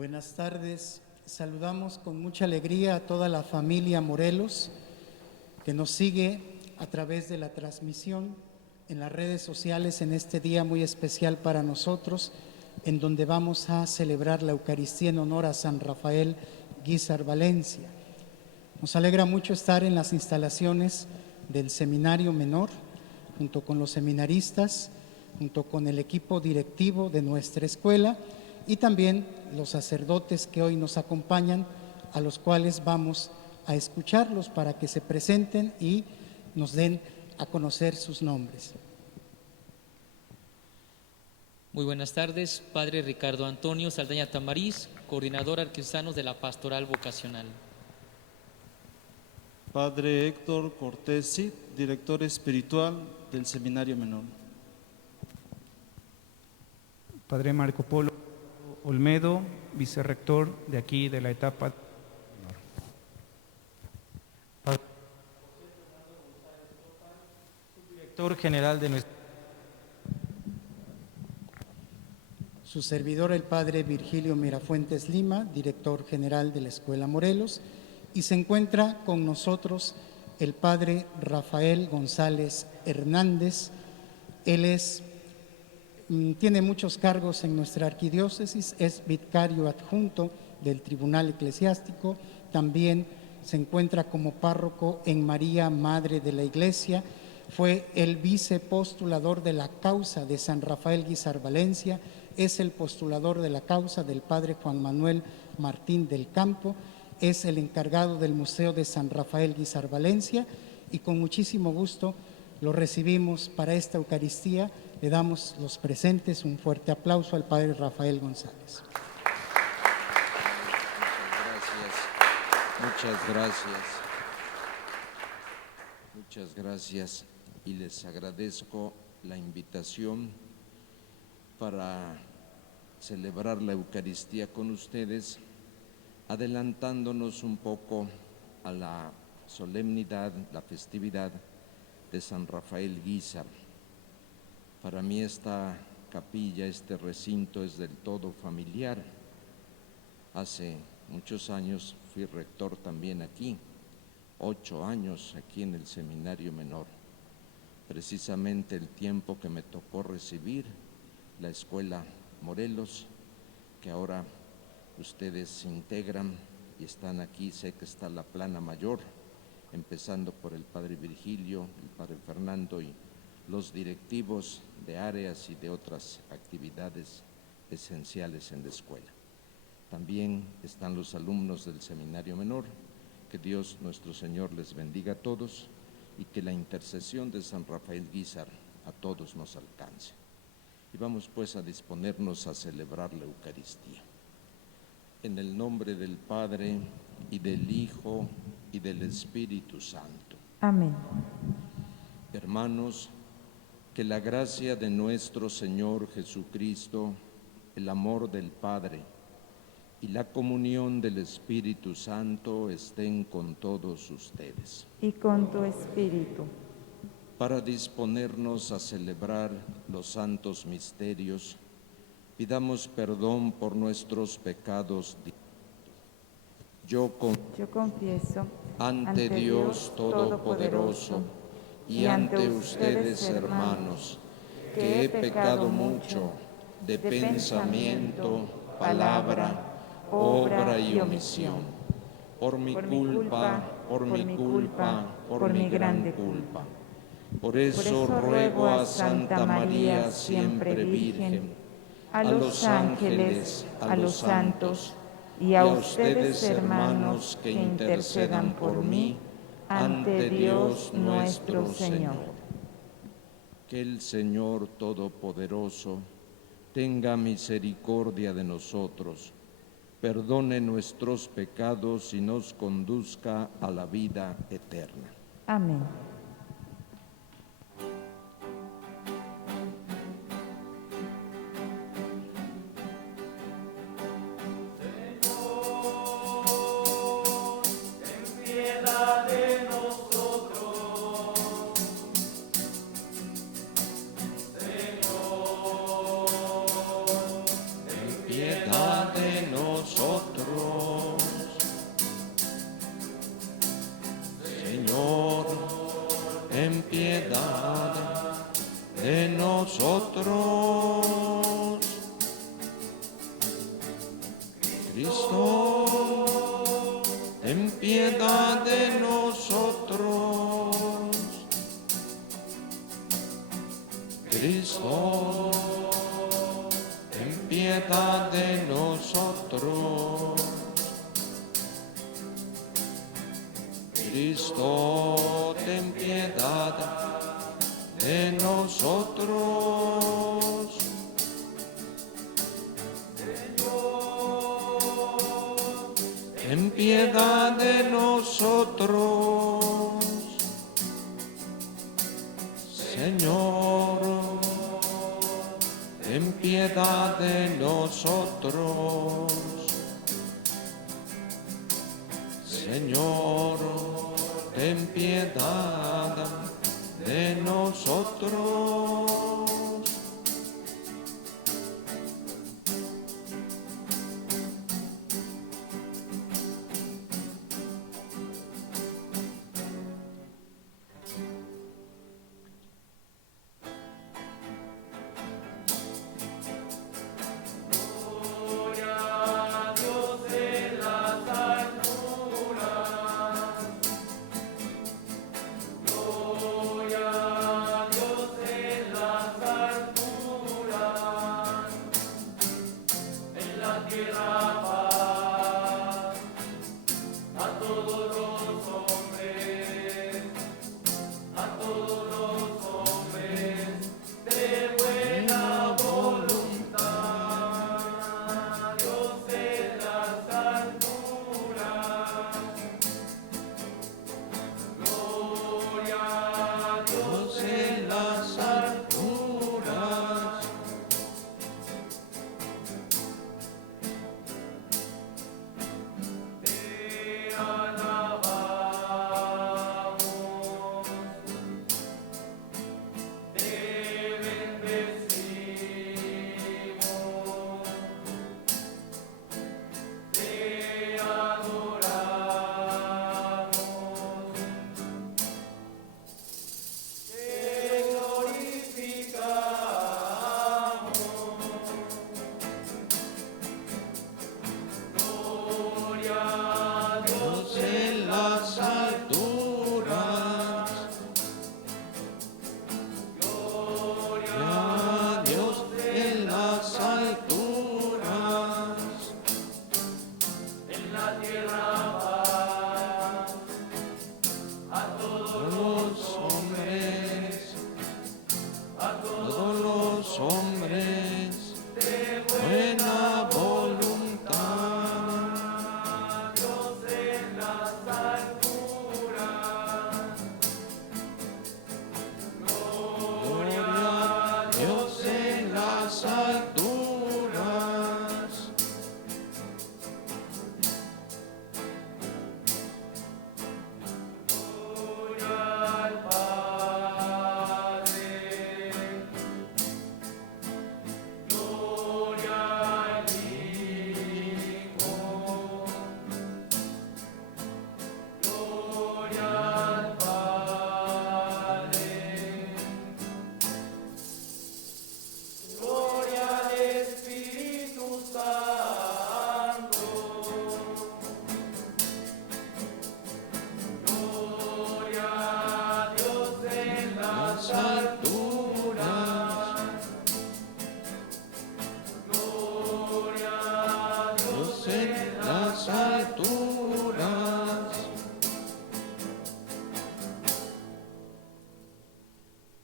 Buenas tardes. Saludamos con mucha alegría a toda la familia Morelos que nos sigue a través de la transmisión en las redes sociales en este día muy especial para nosotros, en donde vamos a celebrar la Eucaristía en honor a San Rafael Guízar Valencia. Nos alegra mucho estar en las instalaciones del Seminario Menor, junto con los seminaristas, junto con el equipo directivo de nuestra escuela y también los sacerdotes que hoy nos acompañan, a los cuales vamos a escucharlos para que se presenten y nos den a conocer sus nombres. Muy buenas tardes, Padre Ricardo Antonio Saldaña Tamariz, coordinador arquidiocesano de la Pastoral Vocacional. Padre Héctor Cortés Cid, director espiritual del Seminario Menor. Padre Marco Polo Olmedo, vicerrector de aquí de la etapa. Padre director general de nuestra. Su servidor, el Padre Virgilio Mirafuentes Lima, director general de la Escuela Morelos, y se encuentra con nosotros el Padre Rafael González Hernández. Él tiene muchos cargos en nuestra arquidiócesis, es vicario adjunto del Tribunal Eclesiástico, también se encuentra como párroco en María, Madre de la Iglesia, fue el vicepostulador de la causa de San Rafael Guízar Valencia, es el postulador de la causa del Padre Juan Manuel Martín del Campo, es el encargado del Museo de San Rafael Guízar Valencia y con muchísimo gusto lo recibimos para esta Eucaristía. Le damos los presentes un fuerte aplauso al Padre Rafael González. Muchas gracias y les agradezco la invitación para celebrar la Eucaristía con ustedes, adelantándonos un poco a la solemnidad, la festividad de San Rafael Guízar. Para mí esta capilla, este recinto es del todo familiar. Hace muchos años fui rector también aquí, 8 años aquí en el Seminario Menor. Precisamente el tiempo que me tocó recibir la Escuela Morelos, que ahora ustedes se integran y están aquí. Sé que está la plana mayor, empezando por el Padre Virgilio, el Padre Fernando y los directivos de áreas y de otras actividades esenciales en la escuela. También están los alumnos del Seminario Menor. Que Dios nuestro Señor les bendiga a todos y que la intercesión de San Rafael Guízar a todos nos alcance. Y vamos pues a disponernos a celebrar la Eucaristía. En el nombre del Padre, y del Hijo, y del Espíritu Santo. Amén. Hermanos, que la gracia de nuestro Señor Jesucristo, el amor del Padre y la comunión del Espíritu Santo estén con todos ustedes. Y con tu espíritu. Para disponernos a celebrar los santos misterios, pidamos perdón por nuestros pecados. Yo confieso ante Dios Todopoderoso y ante ustedes, hermanos, que he pecado mucho de pensamiento, palabra, obra y omisión, por mi culpa, por mi grande culpa. Por eso ruego a Santa María, siempre Virgen, a los ángeles, a los santos y a ustedes, hermanos, que intercedan por mí ante Dios nuestro Señor. Que el Señor Todopoderoso tenga misericordia de nosotros, perdone nuestros pecados y nos conduzca a la vida eterna. Amén. Piedad de nosotros. Cristo, ten piedad de nosotros. Cristo, ten piedad de nosotros. Cristo, ten piedad de nosotros. Ten piedad de nosotros. Señor, ten piedad de nosotros. Señor, ten piedad de nosotros.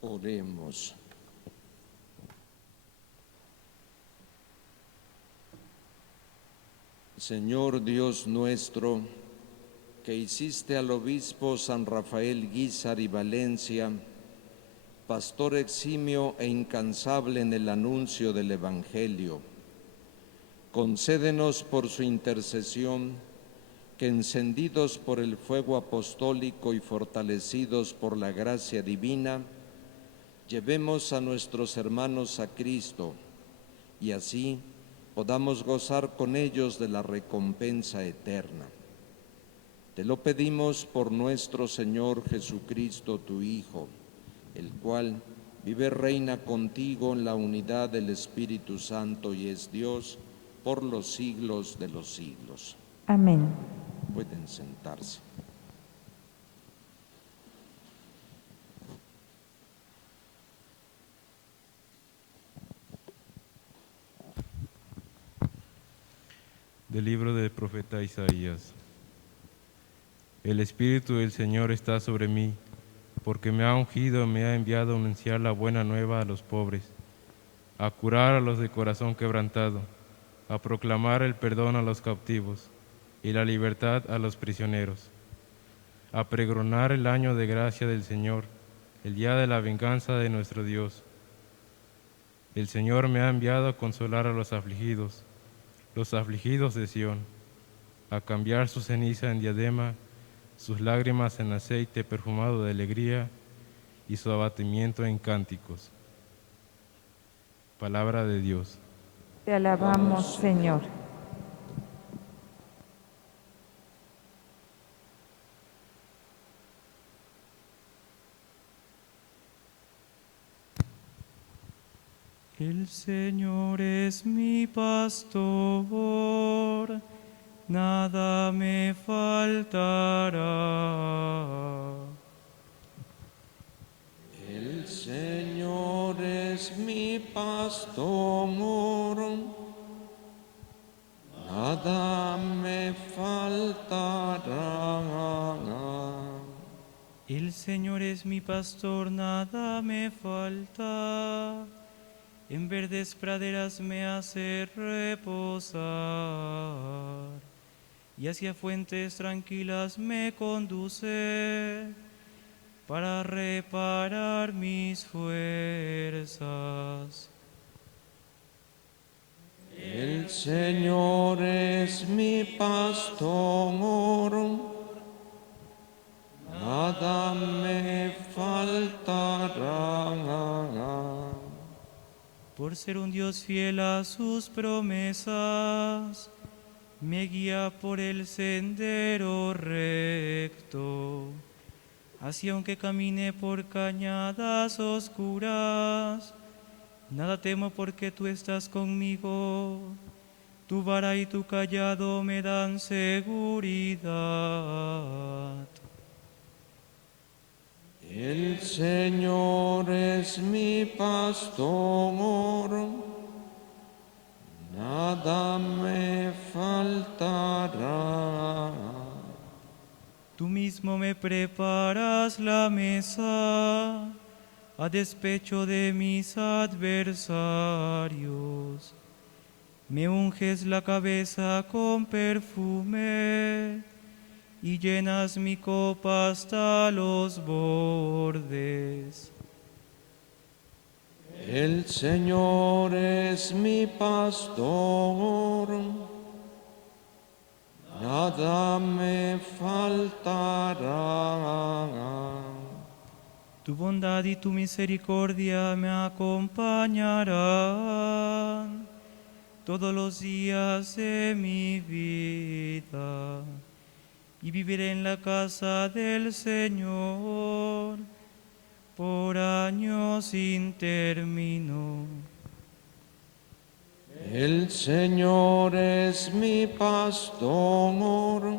Oremos. Señor Dios nuestro, que hiciste al obispo San Rafael Guízar y Valencia, pastor eximio e incansable en el anuncio del Evangelio, concédenos por su intercesión que, encendidos por el fuego apostólico y fortalecidos por la gracia divina, llevemos a nuestros hermanos a Cristo y así podamos gozar con ellos de la recompensa eterna. Te lo pedimos por nuestro Señor Jesucristo, tu Hijo, el cual vive y reina contigo en la unidad del Espíritu Santo y es Dios por los siglos de los siglos. Amén. Pueden sentarse. Del libro del profeta Isaías. El Espíritu del Señor está sobre mí, porque me ha ungido, me ha enviado a anunciar la buena nueva a los pobres, a curar a los de corazón quebrantado, a proclamar el perdón a los cautivos y la libertad a los prisioneros, a pregonar el año de gracia del Señor, el día de la venganza de nuestro Dios. El Señor me ha enviado a consolar a los afligidos de Sión, a cambiar su ceniza en diadema, sus lágrimas en aceite perfumado de alegría y su abatimiento en cánticos. Palabra de Dios. Te alabamos, Señor. El Señor es mi pastor, nada me faltará. El Señor es mi pastor, nada me faltará. El Señor es mi pastor, nada me falta. En verdes praderas me hace reposar, y hacia fuentes tranquilas me conduce, para reparar mis fuerzas. El Señor es mi pastor, nada me faltará. Por ser un Dios fiel a sus promesas, me guía por el sendero recto. Así aunque camine por cañadas oscuras, nada temo porque tú estás conmigo. Tu vara y tu cayado me dan seguridad. El Señor es mi pastor, nada me faltará. Tú mismo me preparas la mesa a despecho de mis adversarios. Me unges la cabeza con perfume y llenas mi copa hasta los bordes. El Señor es mi pastor, nada me faltará. Tu bondad y tu misericordia me acompañarán todos los días de mi vida, y viviré en la casa del Señor por años sin término. El Señor es mi pastor,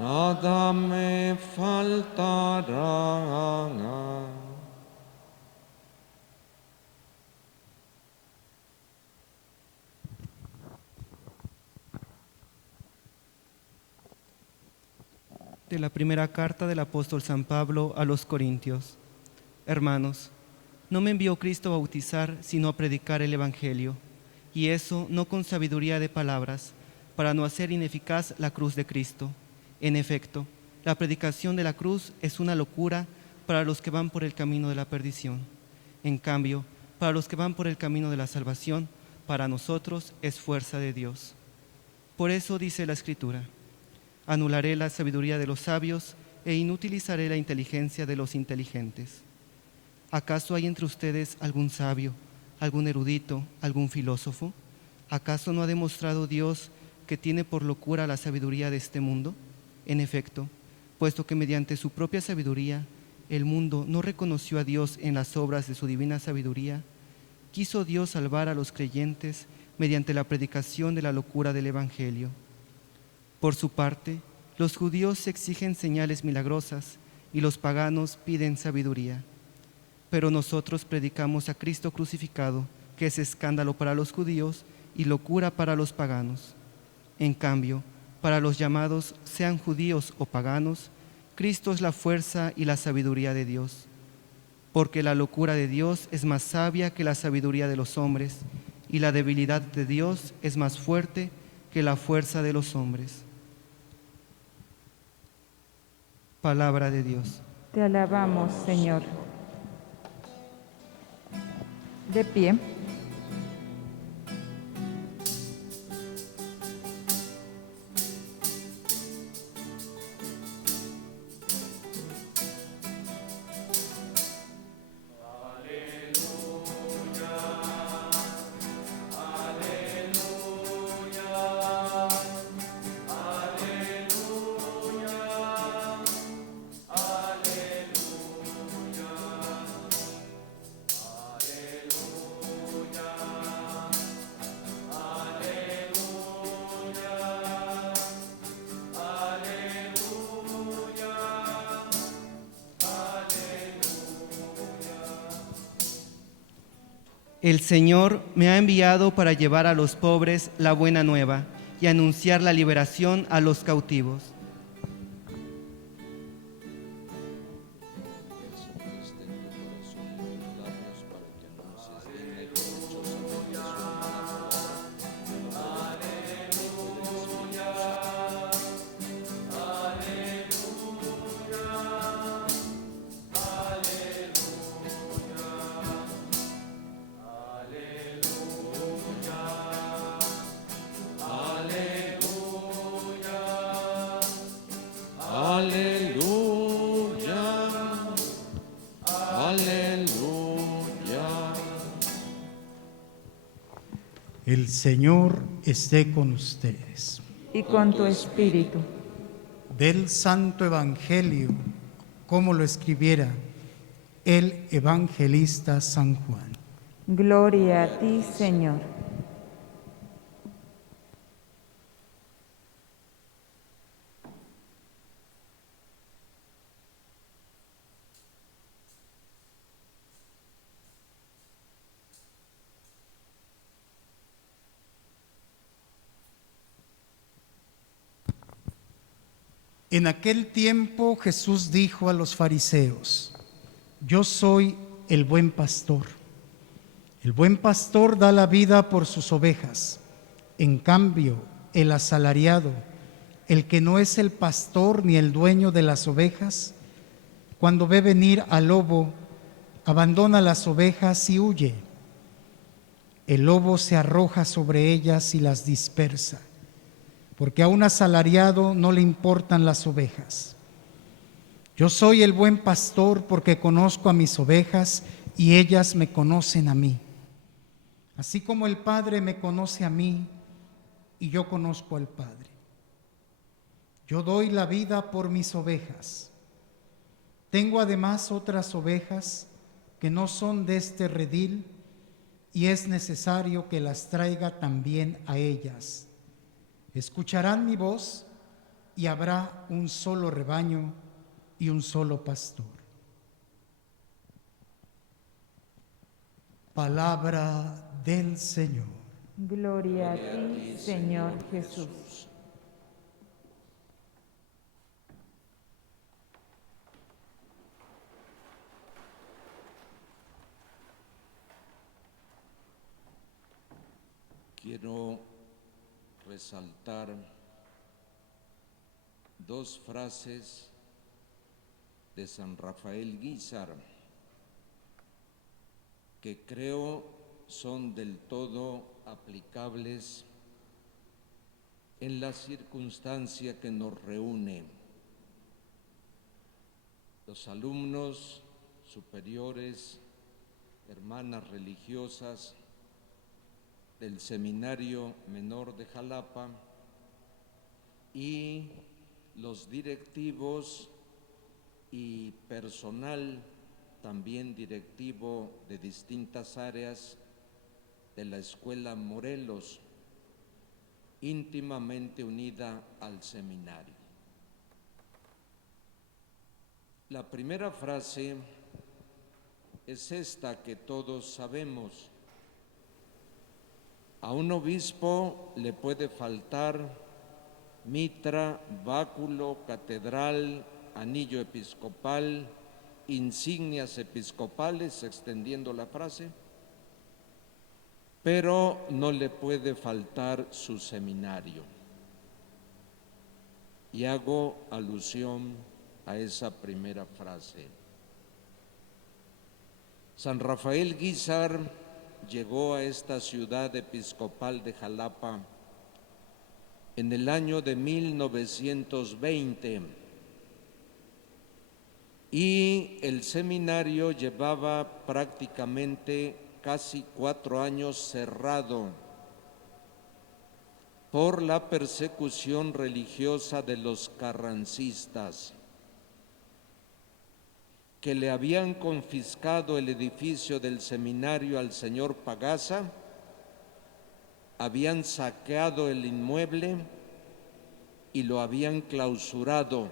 nada me faltará. De la primera carta del apóstol San Pablo a los Corintios. Hermanos, no me envió Cristo a bautizar, sino a predicar el Evangelio, y eso no con sabiduría de palabras, para no hacer ineficaz la cruz de Cristo. En efecto, la predicación de la cruz es una locura para los que van por el camino de la perdición. En cambio, para los que van por el camino de la salvación, para nosotros es fuerza de Dios. Por eso dice la Escritura: anularé la sabiduría de los sabios e inutilizaré la inteligencia de los inteligentes. ¿Acaso hay entre ustedes algún sabio, algún erudito, algún filósofo? ¿Acaso no ha demostrado Dios que tiene por locura la sabiduría de este mundo? En efecto, puesto que mediante su propia sabiduría el mundo no reconoció a Dios en las obras de su divina sabiduría, quiso Dios salvar a los creyentes mediante la predicación de la locura del Evangelio. Por su parte, los judíos exigen señales milagrosas y los paganos piden sabiduría. Pero nosotros predicamos a Cristo crucificado, que es escándalo para los judíos y locura para los paganos. En cambio, para los llamados, sean judíos o paganos, Cristo es la fuerza y la sabiduría de Dios. Porque la locura de Dios es más sabia que la sabiduría de los hombres, y la debilidad de Dios es más fuerte que la fuerza de los hombres. Palabra de Dios. Te alabamos, Señor. De pie. El Señor me ha enviado para llevar a los pobres la buena nueva y anunciar la liberación a los cautivos. El Señor esté con ustedes. Y con tu espíritu. Del Santo Evangelio, como lo escribiera el evangelista San Juan. Gloria a ti, Señor. En aquel tiempo Jesús dijo a los fariseos: Yo soy el buen pastor. El buen pastor da la vida por sus ovejas. En cambio, el asalariado, el que no es el pastor ni el dueño de las ovejas, cuando ve venir al lobo, abandona las ovejas y huye. El lobo se arroja sobre ellas y las dispersa, porque a un asalariado no le importan las ovejas. Yo soy el buen pastor porque conozco a mis ovejas y ellas me conocen a mí. Así como el Padre me conoce a mí y yo conozco al Padre. Yo doy la vida por mis ovejas. Tengo además otras ovejas que no son de este redil y es necesario que las traiga también a ellas. Escucharán mi voz y habrá un solo rebaño y un solo pastor. Palabra del Señor. Gloria a ti, Señor Jesús. Quiero resaltar dos frases de San Rafael Guízar que creo son del todo aplicables en la circunstancia que nos reúne. Los alumnos superiores, hermanas religiosas del Seminario Menor de Jalapa y los directivos y personal, también directivo de distintas áreas de la Escuela Morelos, íntimamente unida al seminario. La primera frase es esta que todos sabemos. A un obispo le puede faltar mitra, báculo, catedral, anillo episcopal, insignias episcopales, extendiendo la frase, pero no le puede faltar su seminario. Y hago alusión a esa primera frase. San Rafael Guízar llegó a esta ciudad episcopal de Jalapa en el año de 1920 y el seminario llevaba prácticamente casi 4 años cerrado por la persecución religiosa de los carrancistas, que le habían confiscado el edificio del seminario al señor Pagasa, habían saqueado el inmueble y lo habían clausurado,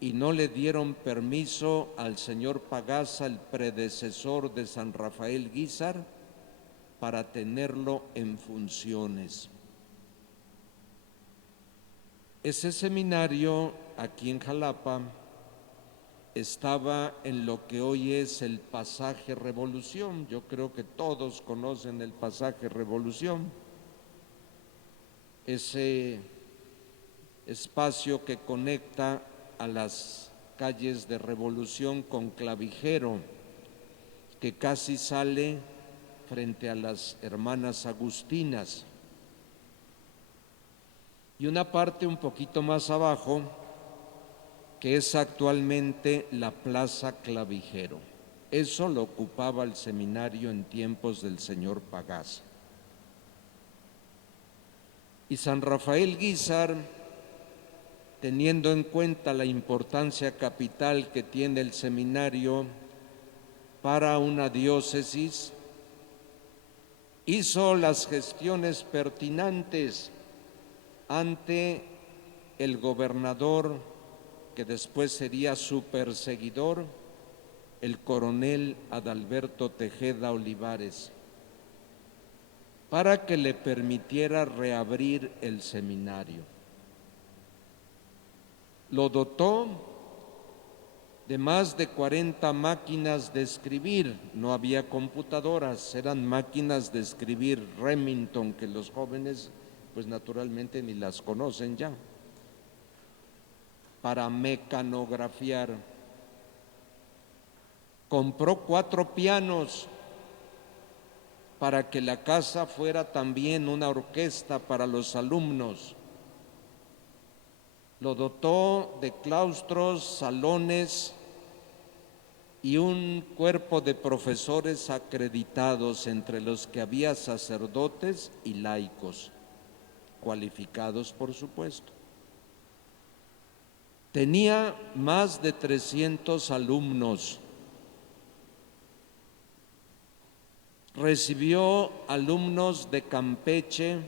y no le dieron permiso al señor Pagasa, el predecesor de San Rafael Guízar, para tenerlo en funciones. Ese seminario aquí en Jalapa estaba en lo que hoy es el pasaje Revolución. Yo creo que todos conocen el pasaje Revolución, ese espacio que conecta a las calles de Revolución con Clavijero, que casi sale frente a las hermanas agustinas, y una parte un poquito más abajo que es actualmente la Plaza Clavijero. Eso lo ocupaba el seminario en tiempos del señor Pagasa. Y San Rafael Guízar, teniendo en cuenta la importancia capital que tiene el seminario para una diócesis, hizo las gestiones pertinentes ante el gobernador, que después sería su perseguidor, el coronel Adalberto Tejeda Olivares, para que le permitiera reabrir el seminario. Lo dotó de más de 40 máquinas de escribir. No había computadoras, eran máquinas de escribir Remington, que los jóvenes pues naturalmente ni las conocen ya, para mecanografiar. Compró 4 pianos para que la casa fuera también una orquesta para los alumnos. Lo dotó de claustros, salones y un cuerpo de profesores acreditados, entre los que había sacerdotes y laicos, cualificados por supuesto. Tenía más de 300 alumnos. Recibió alumnos de Campeche,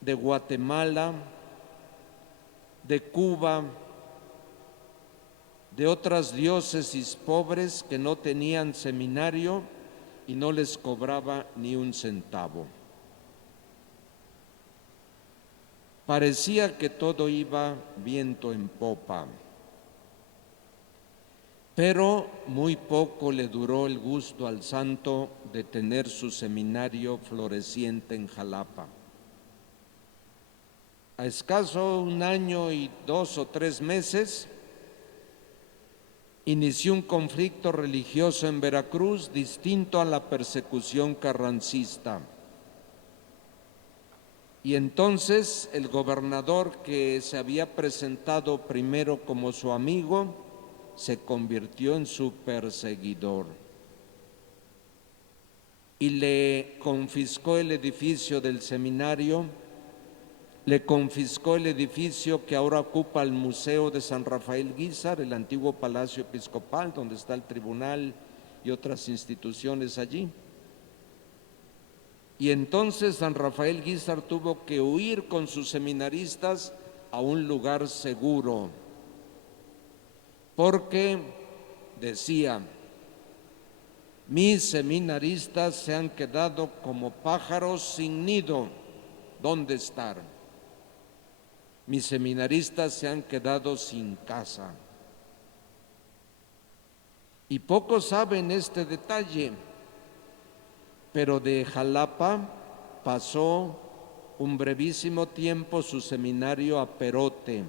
de Guatemala, de Cuba, de otras diócesis pobres que no tenían seminario y no les cobraba ni un centavo. Parecía que todo iba viento en popa, pero muy poco le duró el gusto al santo de tener su seminario floreciente en Jalapa. A escaso 1 año y 2 o 3 meses, inició un conflicto religioso en Veracruz distinto a la persecución carrancista. Y entonces el gobernador, que se había presentado primero como su amigo, se convirtió en su perseguidor y le confiscó el edificio del seminario, le confiscó el edificio que ahora ocupa el Museo de San Rafael Guízar, el antiguo Palacio Episcopal, donde está el tribunal y otras instituciones allí. Y entonces San Rafael Guízar tuvo que huir con sus seminaristas a un lugar seguro, porque decía: mis seminaristas se han quedado como pájaros sin nido, ¿dónde estar? Mis seminaristas se han quedado sin casa. Y pocos saben este detalle, pero de Jalapa pasó un brevísimo tiempo su seminario a Perote,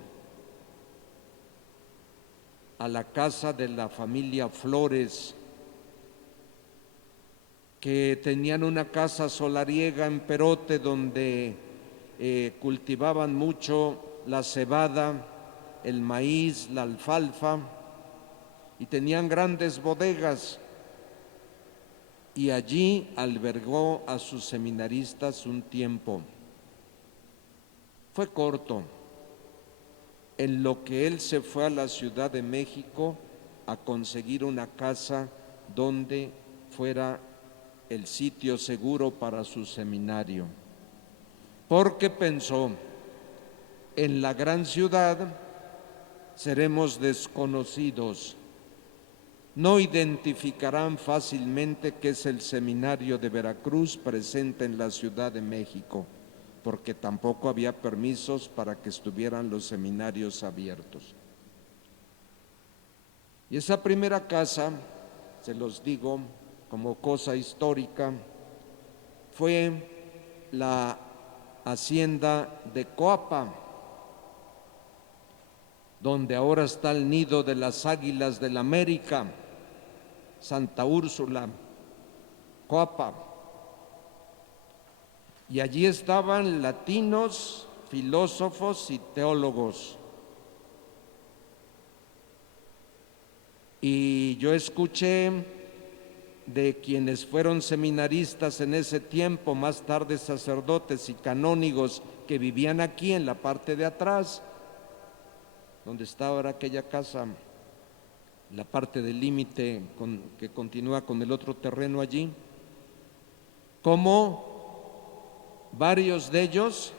a la casa de la familia Flores, que tenían una casa solariega en Perote donde cultivaban mucho la cebada, el maíz, la alfalfa, y tenían grandes bodegas, y allí albergó a sus seminaristas un tiempo. Fue corto, en lo que él se fue a la Ciudad de México a conseguir una casa donde fuera el sitio seguro para su seminario, porque pensó: en la gran ciudad seremos desconocidos, no identificarán fácilmente que es el seminario de Veracruz presente en la Ciudad de México, porque tampoco había permisos para que estuvieran los seminarios abiertos. Y esa primera casa, se los digo como cosa histórica, fue la hacienda de Coapa, donde ahora está el nido de las Águilas del América, Santa Úrsula, Coapa. Y allí estaban latinos, filósofos y teólogos. Y yo escuché de quienes fueron seminaristas en ese tiempo, más tarde sacerdotes y canónigos, que vivían aquí en la parte de atrás, donde está ahora aquella casa, la parte del límite que continúa con el otro terreno allí, como varios de ellos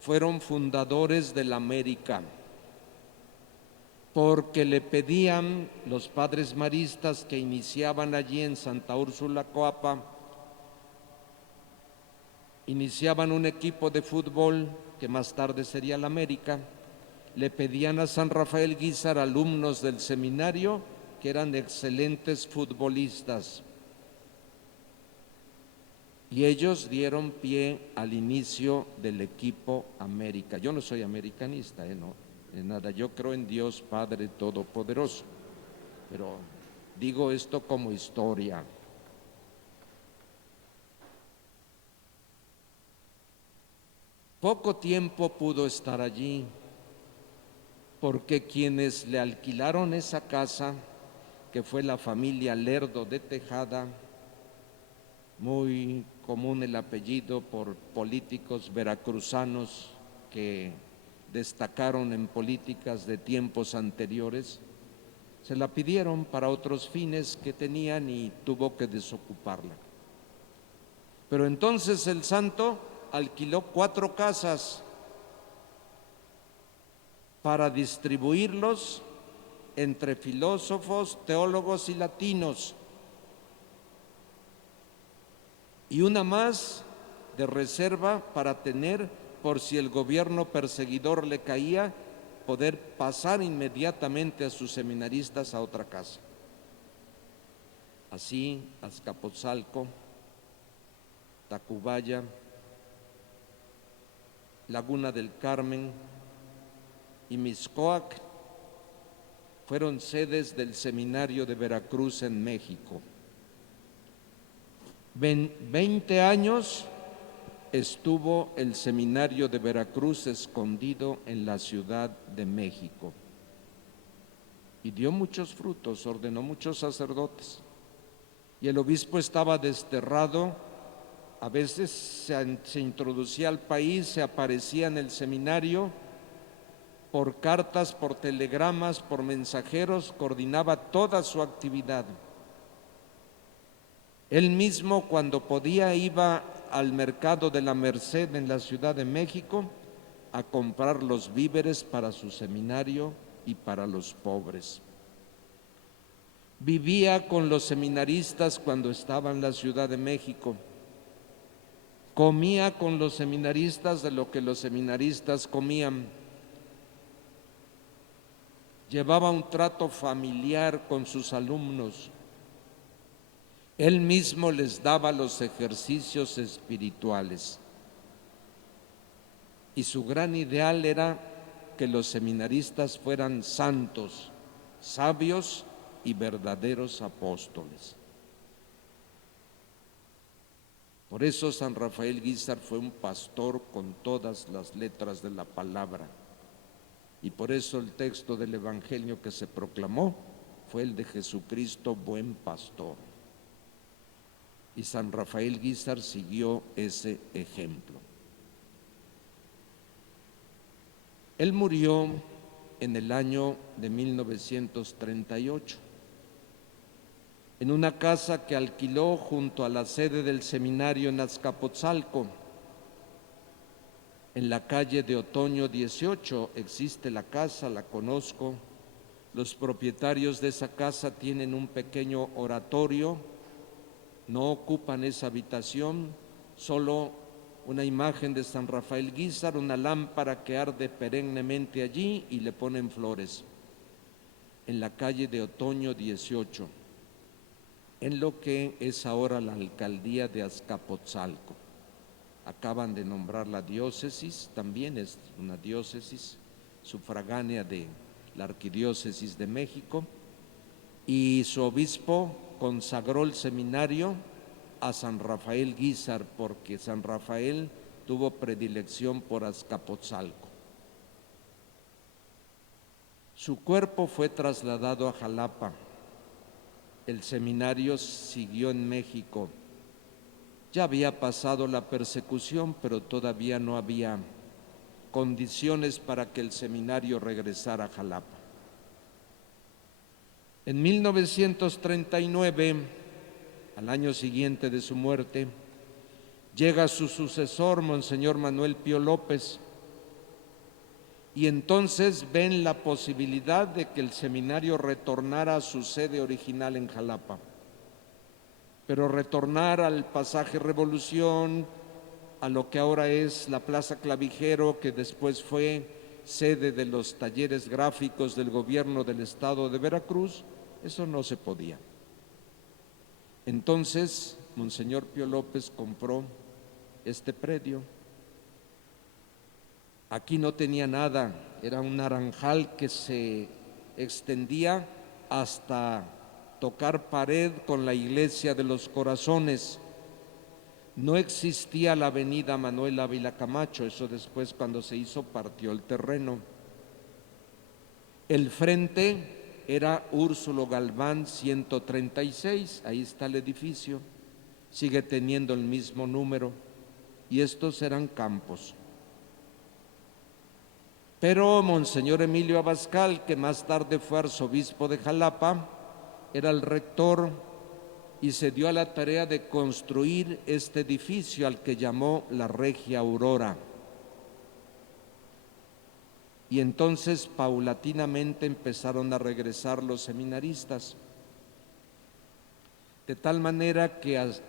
fueron fundadores de la América, porque le pedían los padres maristas que iniciaban allí en Santa Úrsula, Coapa, iniciaban un equipo de fútbol que más tarde sería la América. Le pedían a San Rafael Guízar alumnos del seminario que eran excelentes futbolistas, y ellos dieron pie al inicio del equipo América. Yo no soy americanista, no, de nada, yo creo en Dios Padre Todopoderoso, pero digo esto como historia. Poco tiempo pudo estar allí, porque quienes le alquilaron esa casa, que fue la familia Lerdo de Tejada, muy común el apellido por políticos veracruzanos que destacaron en políticas de tiempos anteriores, se la pidieron para otros fines que tenían y tuvo que desocuparla. Pero entonces el santo alquiló 4 casas para distribuirlos entre filósofos, teólogos y latinos, y una más de reserva para tener, por si el gobierno perseguidor le caía, poder pasar inmediatamente a sus seminaristas a otra casa. Así, Azcapotzalco, Tacubaya, Laguna del Carmen y Mixcoac fueron sedes del Seminario de Veracruz en México. 20 años estuvo el Seminario de Veracruz escondido en la Ciudad de México y dio muchos frutos, ordenó muchos sacerdotes, y el obispo estaba desterrado. A veces se introducía al país, se aparecía en el seminario, por cartas, por telegramas, por mensajeros, coordinaba toda su actividad. Él mismo, cuando podía, iba al mercado de la Merced en la Ciudad de México a comprar los víveres para su seminario y para los pobres. Vivía con los seminaristas cuando estaba en la Ciudad de México. Comía con los seminaristas de lo que los seminaristas comían. Llevaba un trato familiar con sus alumnos. Él mismo les daba los ejercicios espirituales. Y su gran ideal era que los seminaristas fueran santos, sabios y verdaderos apóstoles. Por eso San Rafael Guízar fue un pastor con todas las letras de la palabra. Y por eso el texto del Evangelio que se proclamó fue el de Jesucristo, buen pastor. Y San Rafael Guízar siguió ese ejemplo. Él murió en el año de 1938, en una casa que alquiló junto a la sede del seminario en Azcapotzalco. En la calle de Otoño 18 existe la casa, la conozco. Los propietarios de esa casa tienen un pequeño oratorio, no ocupan esa habitación, solo una imagen de San Rafael Guízar, una lámpara que arde perennemente allí y le ponen flores. En la calle de Otoño 18, en lo que es ahora la alcaldía de Azcapotzalco. Acaban de nombrar la diócesis, también es una diócesis sufragánea de la Arquidiócesis de México, y su obispo consagró el seminario a San Rafael Guízar porque San Rafael tuvo predilección por Azcapotzalco. Su cuerpo fue trasladado a Jalapa. El seminario siguió en México. Ya había pasado la persecución, pero todavía no había condiciones para que el seminario regresara a Jalapa. En 1939, al año siguiente de su muerte, llega su sucesor, Monseñor Manuel Pío López, y entonces ven la posibilidad de que el seminario retornara a su sede original en Jalapa, pero retornar al pasaje Revolución, a lo que ahora es la Plaza Clavijero, que después fue sede de los talleres gráficos del gobierno del estado de Veracruz, eso no se podía. Entonces, Monseñor Pío López compró este predio. Aquí no tenía nada, era un naranjal que se extendía hasta tocar pared con la iglesia de los Corazones. No existía la avenida Manuel Ávila Camacho, eso después cuando se hizo partió el terreno. El frente era Úrsulo Galván 136, ahí está el edificio, sigue teniendo el mismo número, y estos eran campos. Pero Monseñor Emilio Abascal, que más tarde fue arzobispo de Jalapa, era el rector y se dio a la tarea de construir este edificio al que llamó la Regia Aurora. Y entonces paulatinamente empezaron a regresar los seminaristas, de tal manera que al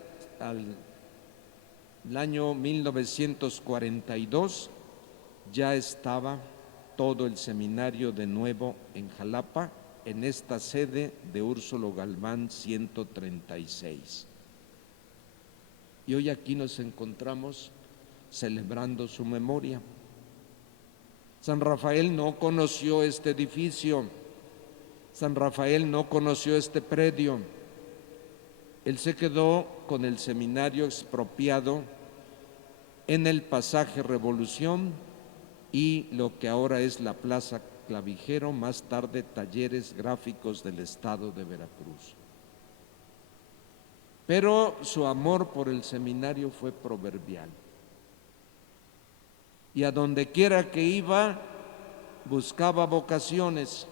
año 1942 ya estaba todo el seminario de nuevo en Jalapa, en esta sede de Úrsulo Galván 136. Y hoy aquí nos encontramos celebrando su memoria. San Rafael no conoció este edificio, San Rafael no conoció este predio. Él se quedó con el seminario expropiado en el pasaje Revolución y lo que ahora es la Plaza Clavijero, más tarde Talleres Gráficos del Estado de Veracruz. Pero su amor por el seminario fue proverbial. Y a donde quiera que iba, buscaba vocaciones,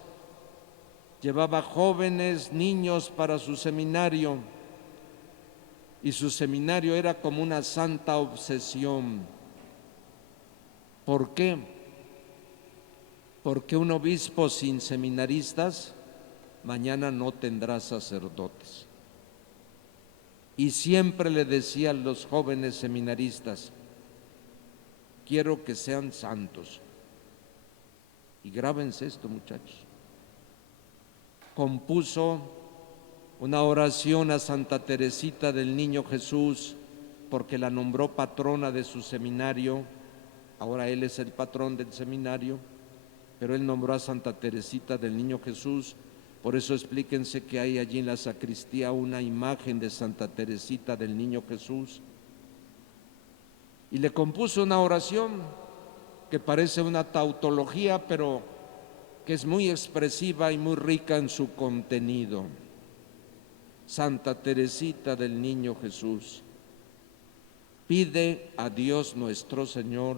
llevaba jóvenes, niños para su seminario. y su seminario era como una santa obsesión. ¿Por qué? Porque un obispo sin seminaristas mañana no tendrá sacerdotes. Y siempre le decía a los jóvenes seminaristas: quiero que sean santos. Y grábense esto, muchachos. Compuso una oración a Santa Teresita del Niño Jesús porque la nombró patrona de su seminario. Ahora él es el patrón del seminario, pero él nombró a Santa Teresita del Niño Jesús. Por eso explíquense que hay allí en la sacristía una imagen de Santa Teresita del Niño Jesús. Y le compuso una oración que parece una tautología, pero que es muy expresiva y muy rica en su contenido. Santa Teresita del Niño Jesús, pide a Dios nuestro Señor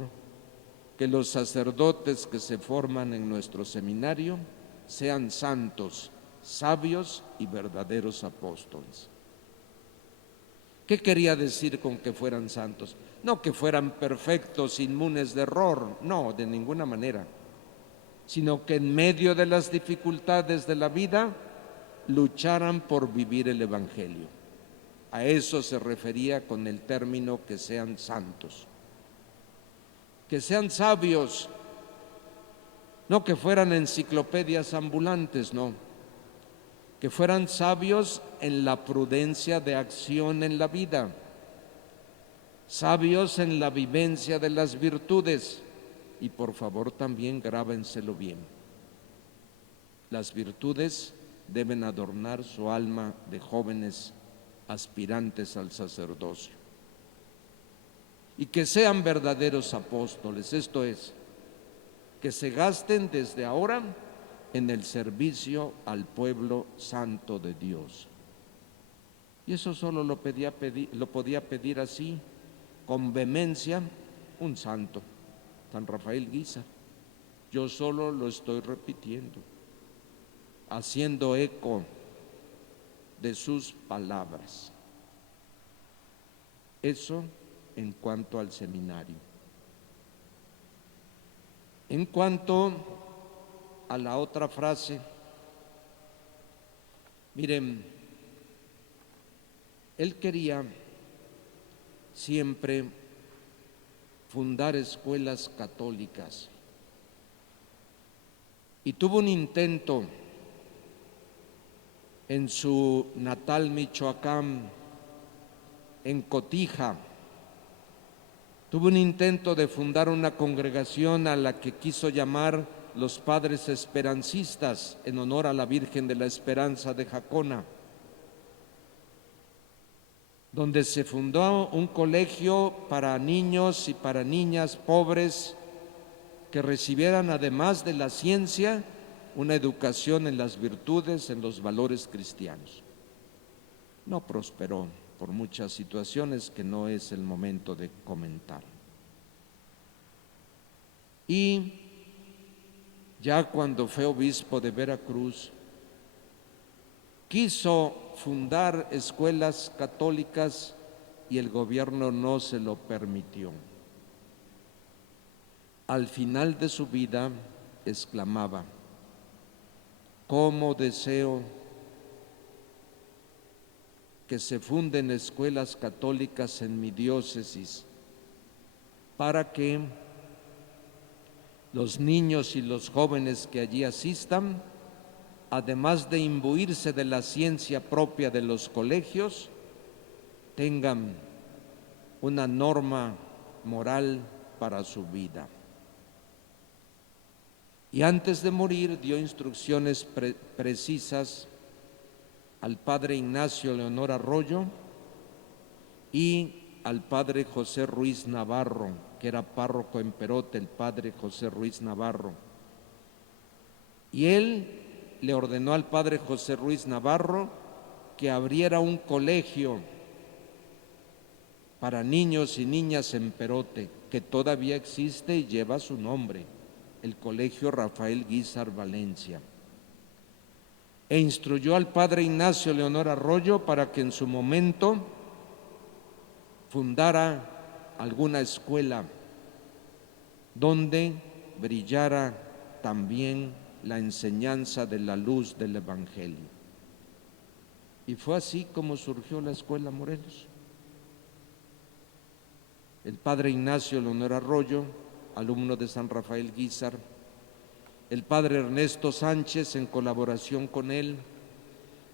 que los sacerdotes que se forman en nuestro seminario sean santos, sabios y verdaderos apóstoles. ¿Qué quería decir con que fueran santos? No que fueran perfectos, inmunes de error, no, de ninguna manera, sino que en medio de las dificultades de la vida lucharan por vivir el Evangelio. A eso se refería con el término que sean santos. Que sean sabios, no que fueran enciclopedias ambulantes, no. Que fueran sabios en la prudencia de acción en la vida, sabios en la vivencia de las virtudes. Y por favor también grábenselo bien: las virtudes deben adornar su alma de jóvenes aspirantes al sacerdocio. Y que sean verdaderos apóstoles, esto es, que se gasten desde ahora en el servicio al pueblo santo de Dios. Y eso solo lo podía pedir así, con vehemencia, un santo, San Rafael Guízar. Yo solo lo estoy repitiendo, haciendo eco de sus palabras. Eso en cuanto al seminario. En cuanto a la otra frase, miren, él quería siempre fundar escuelas católicas y tuvo un intento en su natal Michoacán, en Cotija. Tuvo un intento de fundar una congregación a la que quiso llamar los Padres Esperancistas, en honor a la Virgen de la Esperanza de Jacona, donde se fundó un colegio para niños y para niñas pobres que recibieran, además de la ciencia, una educación en las virtudes, en los valores cristianos. No prosperó por muchas situaciones que no es el momento de comentar. Y ya cuando fue obispo de Veracruz, quiso fundar escuelas católicas y el gobierno no se lo permitió. Al final de su vida exclamaba: ¿cómo deseo que se funden escuelas católicas en mi diócesis para que los niños y los jóvenes que allí asistan, además de imbuirse de la ciencia propia de los colegios, tengan una norma moral para su vida? Y antes de morir dio instrucciones precisas al padre Ignacio Leonor Arroyo y al padre José Ruiz Navarro, que era párroco en Perote, el padre José Ruiz Navarro. Y él le ordenó al padre José Ruiz Navarro que abriera un colegio para niños y niñas en Perote, que todavía existe y lleva su nombre, el Colegio Rafael Guízar Valencia. E instruyó al padre Ignacio Leonor Arroyo para que en su momento fundara alguna escuela donde brillara también la enseñanza de la luz del Evangelio. Y fue así como surgió la Escuela Morelos. El padre Ignacio Leonor Arroyo, alumno de San Rafael Guízar, el padre Ernesto Sánchez en colaboración con él,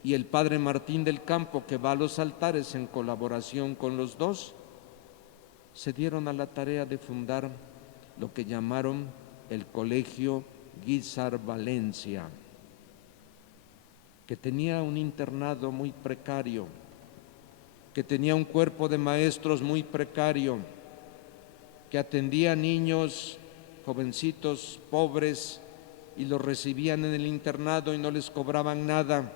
y el padre Martín del Campo, que va a los altares en colaboración con los dos, se dieron a la tarea de fundar lo que llamaron el Colegio Guízar Valencia, que tenía un internado muy precario, que tenía un cuerpo de maestros muy precario, que atendía a niños, jovencitos, pobres, y los recibían en el internado y no les cobraban nada.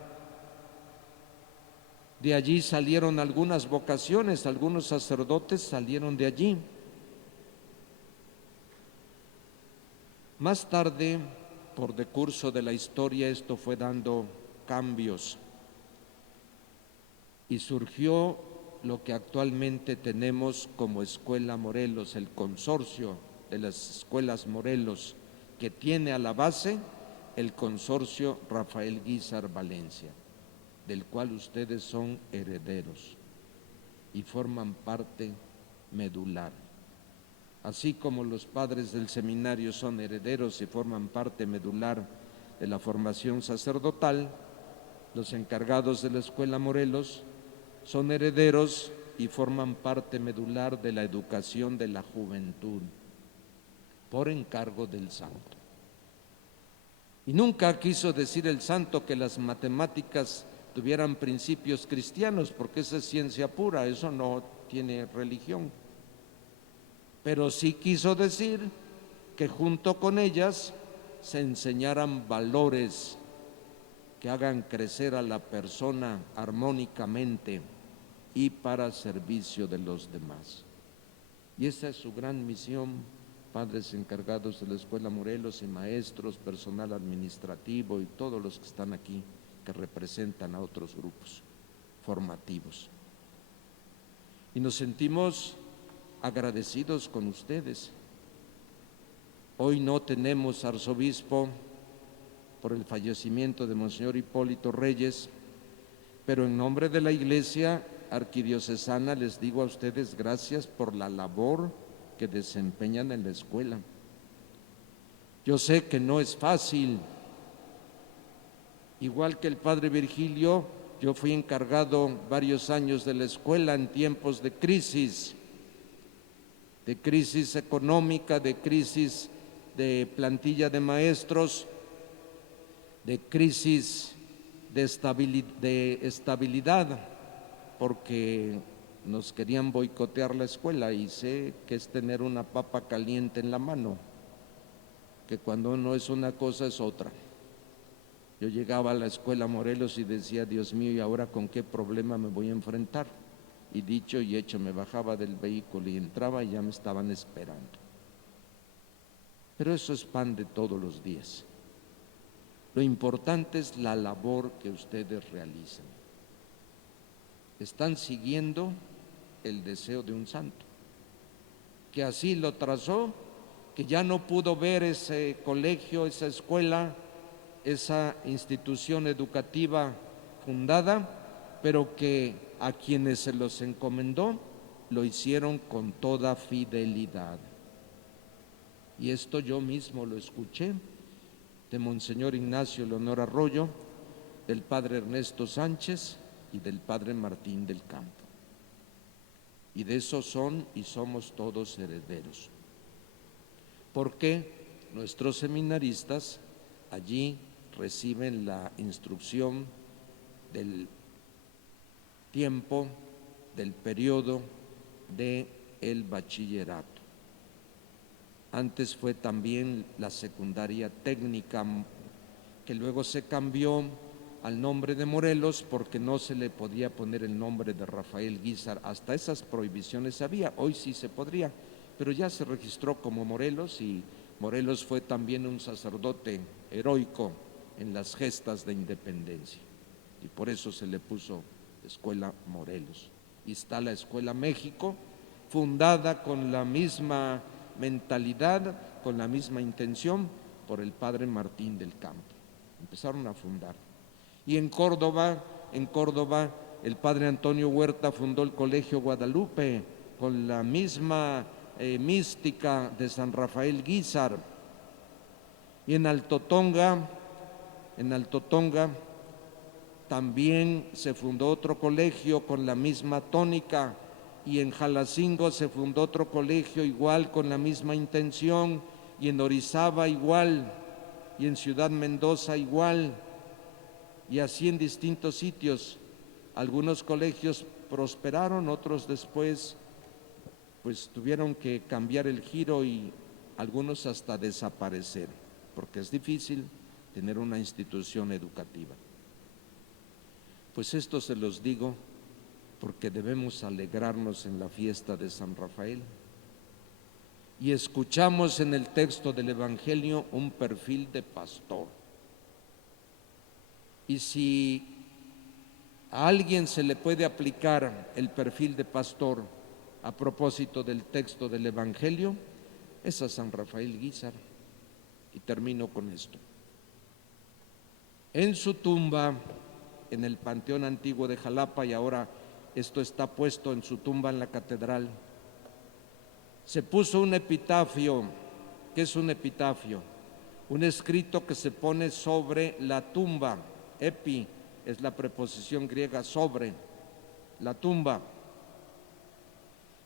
De allí salieron algunas vocaciones, algunos sacerdotes salieron de allí. Más tarde, por decurso de la historia, esto fue dando cambios y surgió lo que actualmente tenemos como Escuela Morelos, el consorcio de las escuelas Morelos, que tiene a la base el consorcio Rafael Guízar Valencia, del cual ustedes son herederos y forman parte medular. Así como los padres del seminario son herederos y forman parte medular de la formación sacerdotal, los encargados de la Escuela Morelos son herederos y forman parte medular de la educación de la juventud, por encargo del santo. Y nunca quiso decir el santo que las matemáticas tuvieran principios cristianos, porque esa es ciencia pura, eso no tiene religión. Pero sí quiso decir que junto con ellas se enseñaran valores que hagan crecer a la persona armónicamente y para servicio de los demás. Y esa es su gran misión, padres encargados de la Escuela Morelos y maestros, personal administrativo y todos los que están aquí, que representan a otros grupos formativos. Y nos sentimos agradecidos con ustedes. Hoy no tenemos arzobispo por el fallecimiento de Monseñor Hipólito Reyes, pero en nombre de la Iglesia Arquidiocesana les digo a ustedes gracias por la labor que desempeñan en la escuela. Yo sé que no es fácil. Igual que el padre Virgilio, yo fui encargado varios años de la escuela en tiempos de crisis económica, de crisis de plantilla de maestros, de crisis de estabilidad, porque nos querían boicotear la escuela, y sé que es tener una papa caliente en la mano, que cuando no es una cosa es otra. Yo llegaba a la Escuela Morelos y decía, Dios mío, ¿y ahora con qué problema me voy a enfrentar? Y dicho y hecho, me bajaba del vehículo y entraba y ya me estaban esperando. Pero eso es pan de todos los días. Lo importante es la labor que ustedes realizan. Están siguiendo el deseo de un santo, que así lo trazó, que ya no pudo ver ese colegio, esa escuela, esa institución educativa fundada, pero que a quienes se los encomendó lo hicieron con toda fidelidad. Y esto yo mismo lo escuché de Monseñor Ignacio Leonor Arroyo, del padre Ernesto Sánchez y del padre Martín del Campo. Y de eso son y somos todos herederos. Porque nuestros seminaristas allí reciben la instrucción del tiempo, del periodo del bachillerato. Antes fue también la secundaria técnica, que luego se cambió al nombre de Morelos porque no se le podía poner el nombre de Rafael Guízar. Hasta esas prohibiciones había, hoy sí se podría, pero ya se registró como Morelos, y Morelos fue también un sacerdote heroico en las gestas de independencia, y por eso se le puso Escuela Morelos. Y está la Escuela México, fundada con la misma mentalidad, con la misma intención, por el padre Martín del Campo. Empezaron a fundar. Y en Córdoba, el padre Antonio Huerta fundó el Colegio Guadalupe con la misma mística de San Rafael Guízar. Y en Alto Tonga también se fundó otro colegio con la misma tónica, y en Jalacingo se fundó otro colegio igual con la misma intención, y en Orizaba igual, y en Ciudad Mendoza igual, y así en distintos sitios. Algunos colegios prosperaron, otros después pues tuvieron que cambiar el giro y algunos hasta desaparecer, porque es difícil tener una institución educativa. Pues esto se los digo porque debemos alegrarnos en la fiesta de San Rafael. Y escuchamos en el texto del Evangelio un perfil de pastor. Y si a alguien se le puede aplicar el perfil de pastor a propósito del texto del Evangelio, es a San Rafael Guízar. Y termino con esto. En su tumba, en el Panteón Antiguo de Jalapa, y ahora esto está puesto en su tumba en la catedral, se puso un epitafio. ¿Qué es un epitafio? Un escrito que se pone sobre la tumba. Epi es la preposición griega, sobre la tumba,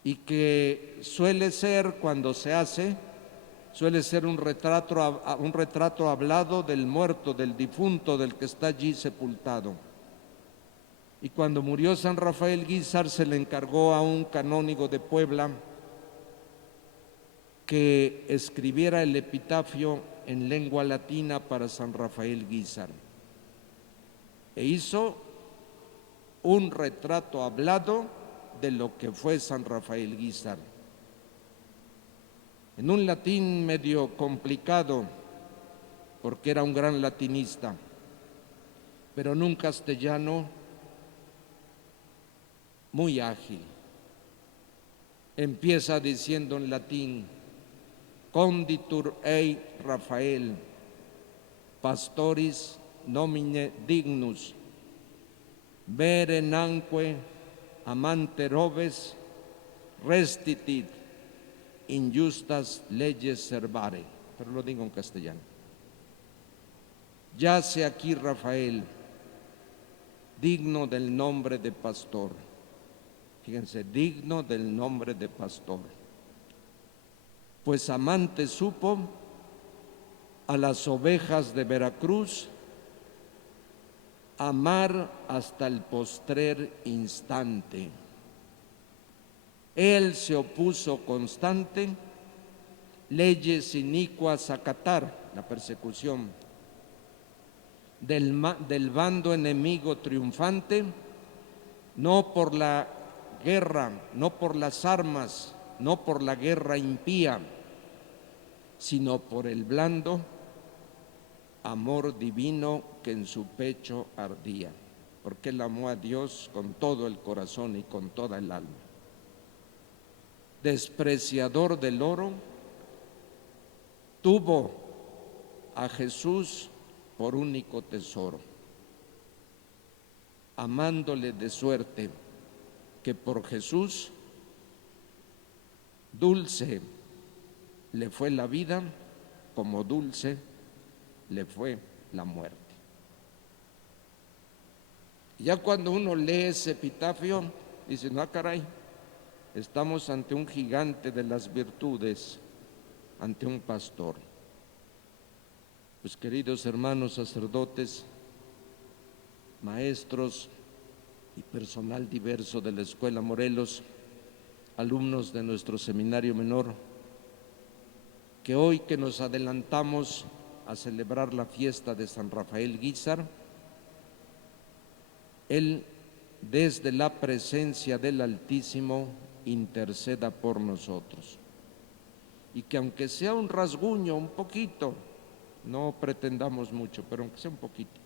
y que suele ser, cuando se hace, suele ser un retrato hablado del muerto, del difunto, del que está allí sepultado. Y cuando murió San Rafael Guízar, se le encargó a un canónigo de Puebla que escribiera el epitafio en lengua latina para San Rafael Guízar. E hizo un retrato hablado de lo que fue San Rafael Guízar, en un latín medio complicado, porque era un gran latinista, pero en un castellano muy ágil. Empieza diciendo en latín: Conditur ei Rafael, pastoris nomine dignus, vere nanque amante robes, restitit injustas leyes servare. Pero lo digo en castellano. Yace aquí Rafael, digno del nombre de pastor. Fíjense, digno del nombre de pastor. Pues amante supo a las ovejas de Veracruz, amar hasta el postrer instante. Él se opuso constante, leyes inicuas acatar, la persecución, del bando enemigo triunfante, no por la guerra, no por las armas, no por la guerra impía, sino por el blando amor divino que en su pecho ardía, porque él amó a Dios con todo el corazón y con toda el alma. Despreciador del oro, tuvo a Jesús por único tesoro, amándole de suerte que por Jesús dulce le fue la vida, como dulce le fue la muerte. Ya cuando uno lee ese epitafio, dice: no, caray, estamos ante un gigante de las virtudes, ante un pastor. Pues queridos hermanos sacerdotes, maestros y personal diverso de la Escuela Morelos, alumnos de nuestro seminario menor, que hoy que nos adelantamos a celebrar la fiesta de San Rafael Guízar, él desde la presencia del Altísimo interceda por nosotros, y que aunque sea un rasguño, un poquito, no pretendamos mucho, pero aunque sea un poquito,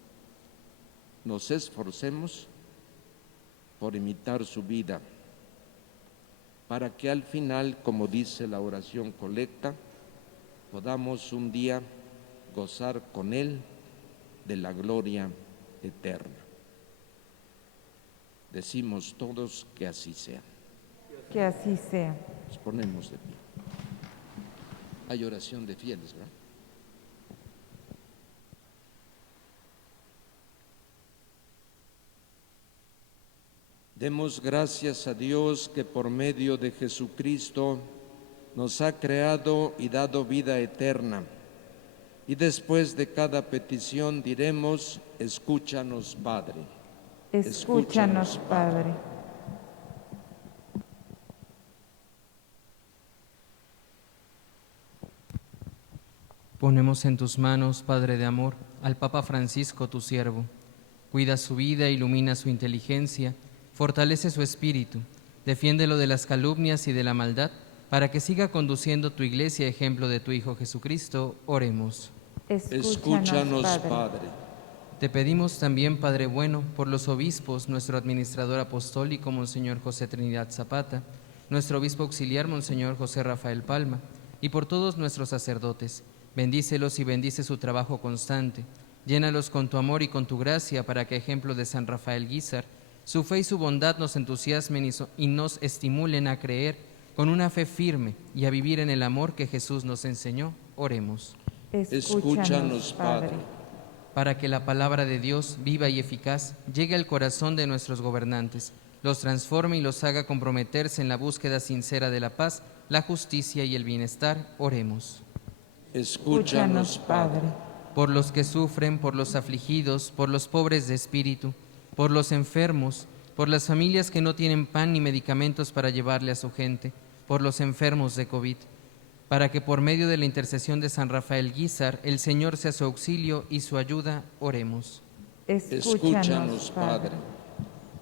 nos esforcemos por imitar su vida, para que al final, como dice la oración colecta, podamos un día gozar con Él de la gloria eterna. Decimos todos que así sea. Que así sea. Nos ponemos de pie. Hay oración de fieles, ¿verdad? Demos gracias a Dios que por medio de Jesucristo nos ha creado y dado vida eterna. Y después de cada petición diremos: escúchanos, Padre. Escúchanos, Padre. Ponemos en tus manos, Padre de amor, al Papa Francisco, tu siervo. Cuida su vida, ilumina su inteligencia, fortalece su espíritu, defiéndelo de las calumnias y de la maldad, para que siga conduciendo tu Iglesia, ejemplo de tu Hijo Jesucristo. Oremos. Escúchanos, Padre. Te pedimos también, Padre bueno, por los obispos, nuestro administrador apostólico, Monseñor José Trinidad Zapata, nuestro obispo auxiliar, Monseñor José Rafael Palma, y por todos nuestros sacerdotes. Bendícelos y bendice su trabajo constante. Llénalos con tu amor y con tu gracia, para que, ejemplo de San Rafael Guízar, su fe y su bondad nos entusiasmen y nos estimulen a creer con una fe firme y a vivir en el amor que Jesús nos enseñó. Oremos. Escúchanos, Padre. Para que la palabra de Dios, viva y eficaz, llegue al corazón de nuestros gobernantes, los transforme y los haga comprometerse en la búsqueda sincera de la paz, la justicia y el bienestar. Oremos. Escúchanos, Padre. Por los que sufren, por los afligidos, por los pobres de espíritu, por los enfermos, por las familias que no tienen pan ni medicamentos para llevarle a su gente, por los enfermos de COVID, para que por medio de la intercesión de San Rafael Guízar, el Señor sea su auxilio y su ayuda. Oremos. Escúchanos, Padre.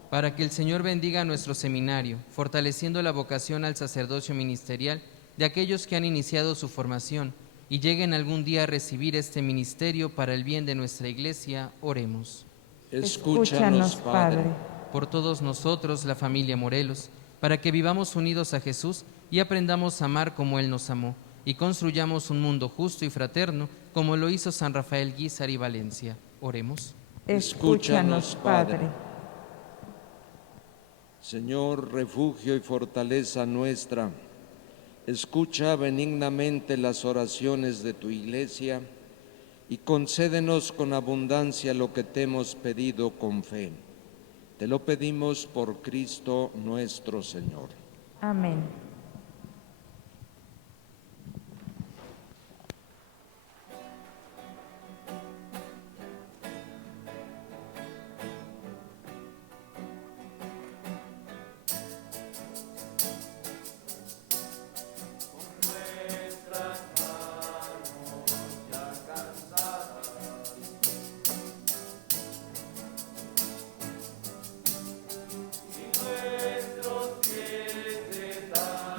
Para que el Señor bendiga a nuestro seminario, fortaleciendo la vocación al sacerdocio ministerial de aquellos que han iniciado su formación y lleguen algún día a recibir este ministerio para el bien de nuestra Iglesia. Oremos. Escúchanos, Padre. Por todos nosotros, la familia Morelos, para que vivamos unidos a Jesús y aprendamos a amar como Él nos amó, y construyamos un mundo justo y fraterno, como lo hizo San Rafael Guízar y Valencia. Oremos. Escúchanos, Padre. Señor, refugio y fortaleza nuestra, escucha benignamente las oraciones de tu Iglesia y concédenos con abundancia lo que te hemos pedido con fe. Te lo pedimos por Cristo nuestro Señor. Amén. Nuestros pies están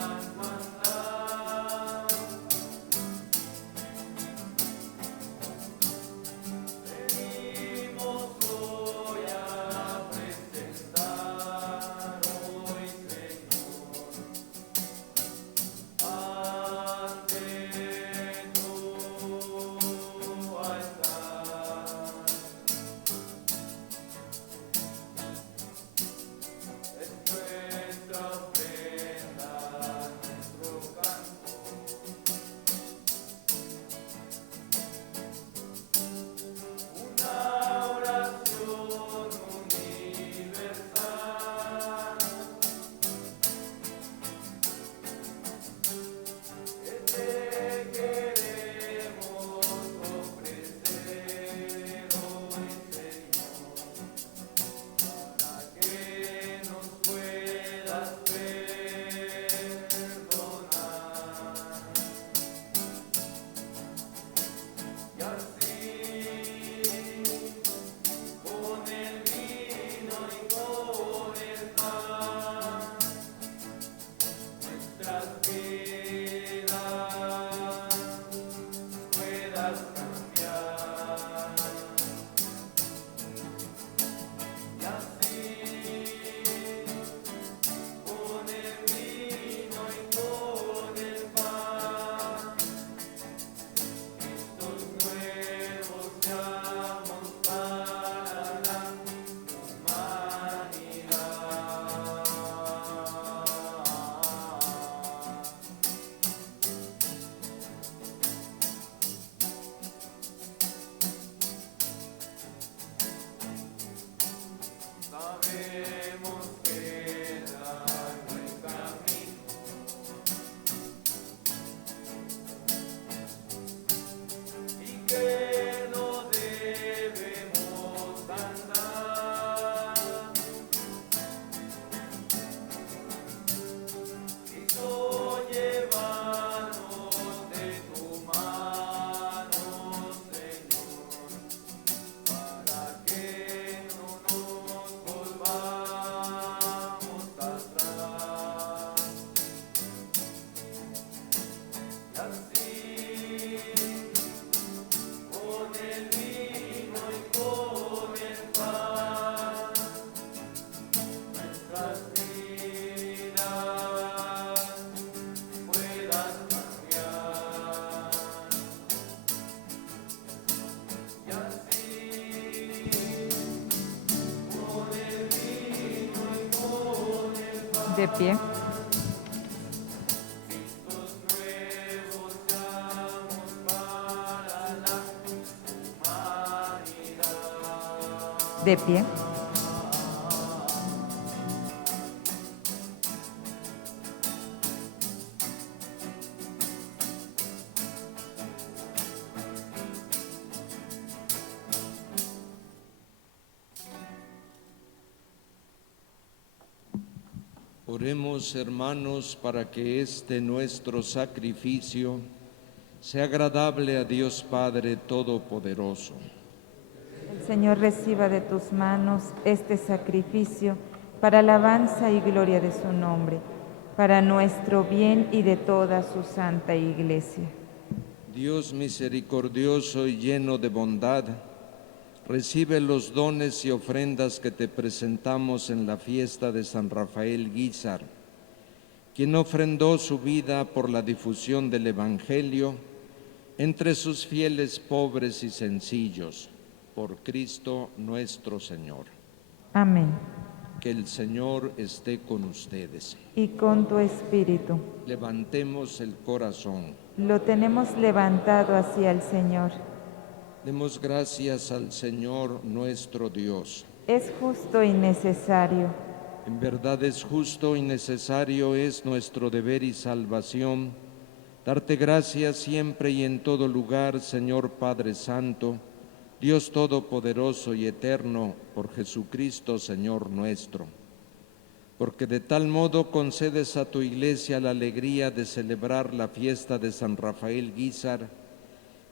De pie. De pie. Oremos, hermanos, para que este nuestro sacrificio sea agradable a Dios Padre Todopoderoso. El Señor reciba de tus manos este sacrificio para alabanza y gloria de su nombre, para nuestro bien y de toda su santa Iglesia. Dios misericordioso y lleno de bondad, recibe los dones y ofrendas que te presentamos en la fiesta de San Rafael Guízar, quien ofrendó su vida por la difusión del Evangelio entre sus fieles pobres y sencillos, por Cristo nuestro Señor. Amén. Que el Señor esté con ustedes. Y con tu espíritu. Levantemos el corazón. Lo tenemos levantado hacia el Señor. Demos gracias al Señor nuestro Dios. Es justo y necesario. En verdad es justo y necesario, es nuestro deber y salvación, darte gracias siempre y en todo lugar, Señor Padre Santo, Dios Todopoderoso y Eterno, por Jesucristo, Señor nuestro. Porque de tal modo concedes a tu Iglesia la alegría de celebrar la fiesta de San Rafael Guízar,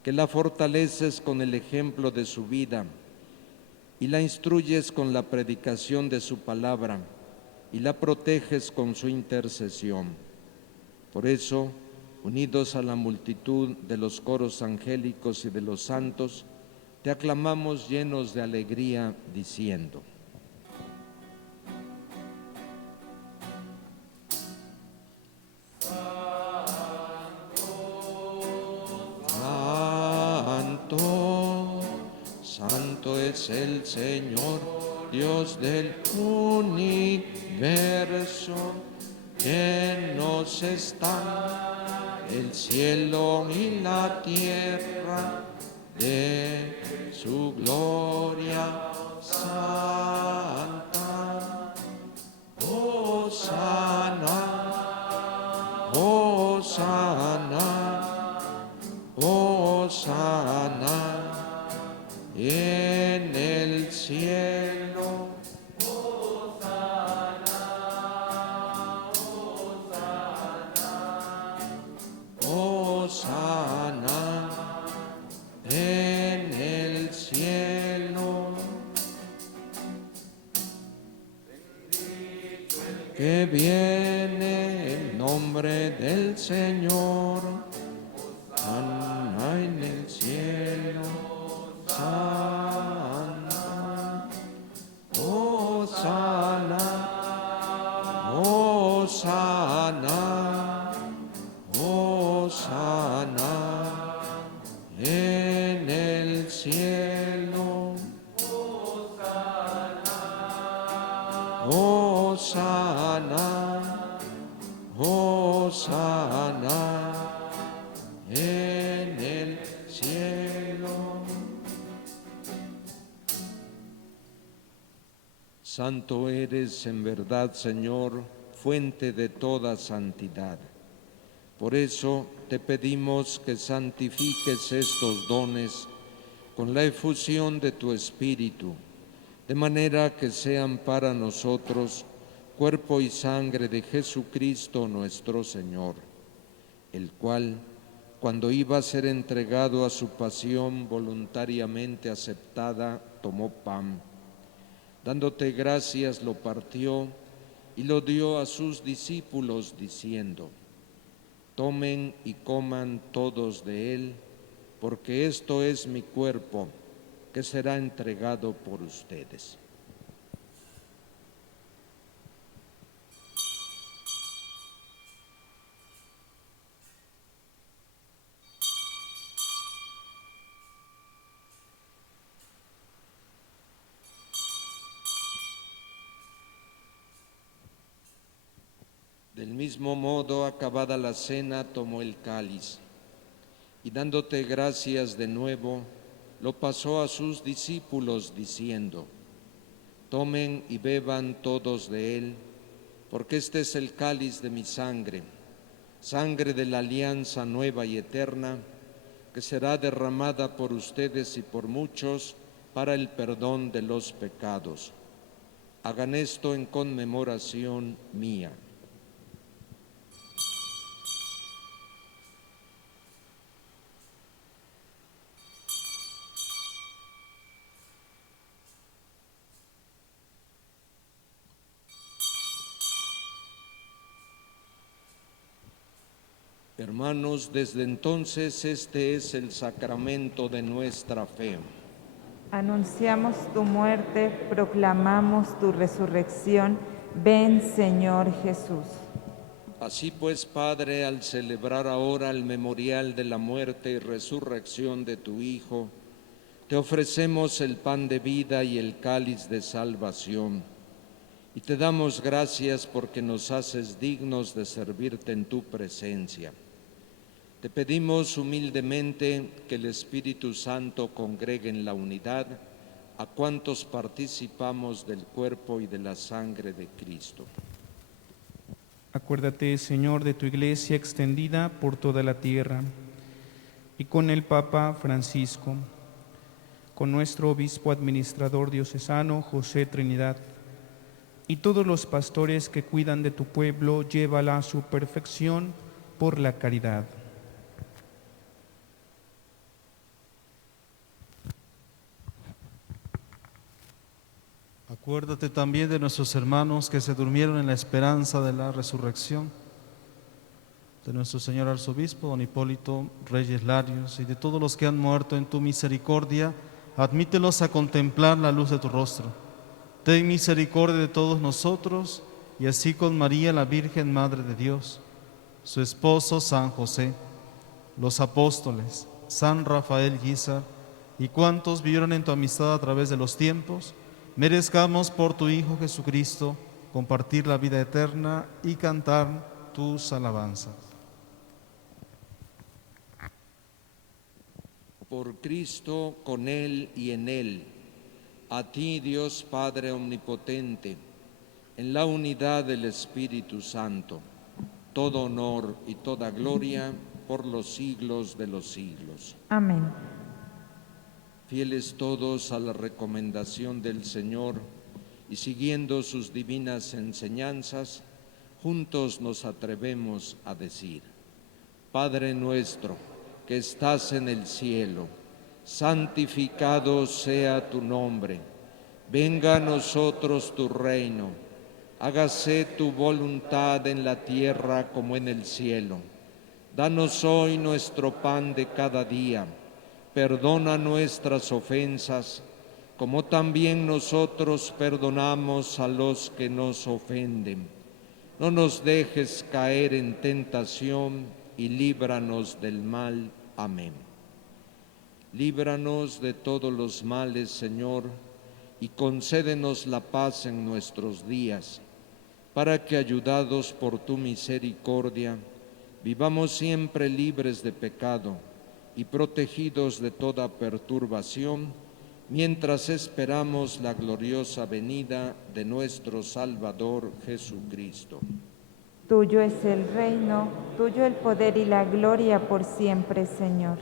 que la fortaleces con el ejemplo de su vida y la instruyes con la predicación de su palabra y la proteges con su intercesión. Por eso, unidos a la multitud de los coros angélicos y de los santos, te aclamamos llenos de alegría, diciendo: Santo es el Señor, Dios del universo, llenos están el cielo y la tierra de su gloria santa. Hosana, Hosana, Hosana en el cielo. Hosana, Hosana, Hosana en el cielo. Que viene en nombre del Señor, Hosana en el cielo. Hosana, Hosana, Hosana, Hosana en el cielo. Hosana, Hosana en el cielo. Santo eres en verdad, Señor, fuente de toda santidad. Por eso te pedimos que santifiques estos dones con la efusión de tu Espíritu, de manera que sean para nosotros cuerpo y sangre de Jesucristo nuestro Señor, el cual, cuando iba a ser entregado a su pasión voluntariamente aceptada, tomó pan. Dándote gracias, lo partió y lo dio a sus discípulos, diciendo: tomen y coman todos de él, porque esto es mi cuerpo, que será entregado por ustedes. Del mismo modo, acabada la cena, tomó el cáliz y dándote gracias de nuevo, lo pasó a sus discípulos diciendo: tomen y beban todos de él, porque este es el cáliz de mi sangre, sangre de la alianza nueva y eterna, que será derramada por ustedes y por muchos para el perdón de los pecados. Hagan esto en conmemoración mía. Hermanos, desde entonces este es el sacramento de nuestra fe. Anunciamos tu muerte, proclamamos tu resurrección. Ven, Señor Jesús. Así pues, Padre, al celebrar ahora el memorial de la muerte y resurrección de tu Hijo, te ofrecemos el pan de vida y el cáliz de salvación. Y te damos gracias porque nos haces dignos de servirte en tu presencia. Te pedimos humildemente que el Espíritu Santo congregue en la unidad a cuantos participamos del cuerpo y de la sangre de Cristo. Acuérdate, Señor, de tu iglesia extendida por toda la tierra, y con el Papa Francisco, con nuestro obispo administrador diocesano, José Trinidad, y todos los pastores que cuidan de tu pueblo, llévala a su perfección por la caridad. Acuérdate también de nuestros hermanos que se durmieron en la esperanza de la resurrección, de nuestro señor arzobispo, don Hipólito Reyes Larios, y de todos los que han muerto en tu misericordia, admítelos a contemplar la luz de tu rostro. Ten misericordia de todos nosotros, y así con María, la Virgen Madre de Dios, su esposo San José, los apóstoles, San Rafael Guízar, y cuantos vivieron en tu amistad a través de los tiempos, merezcamos por tu Hijo Jesucristo compartir la vida eterna y cantar tus alabanzas. Por Cristo, con Él y en Él, a ti, Dios Padre Omnipotente, en la unidad del Espíritu Santo, todo honor y toda gloria por los siglos de los siglos. Amén. Fieles todos a la recomendación del Señor y siguiendo sus divinas enseñanzas, juntos nos atrevemos a decir: Padre nuestro, que estás en el cielo, santificado sea tu nombre. Venga a nosotros tu reino. Hágase tu voluntad en la tierra como en el cielo. Danos hoy nuestro pan de cada día. Perdona nuestras ofensas, como también nosotros perdonamos a los que nos ofenden. No nos dejes caer en tentación y líbranos del mal. Amén. Líbranos de todos los males, Señor, y concédenos la paz en nuestros días, para que, ayudados por tu misericordia, vivamos siempre libres de pecado y protegidos de toda perturbación, mientras esperamos la gloriosa venida de nuestro Salvador Jesucristo. Tuyo es el reino, tuyo el poder y la gloria por siempre, Señor.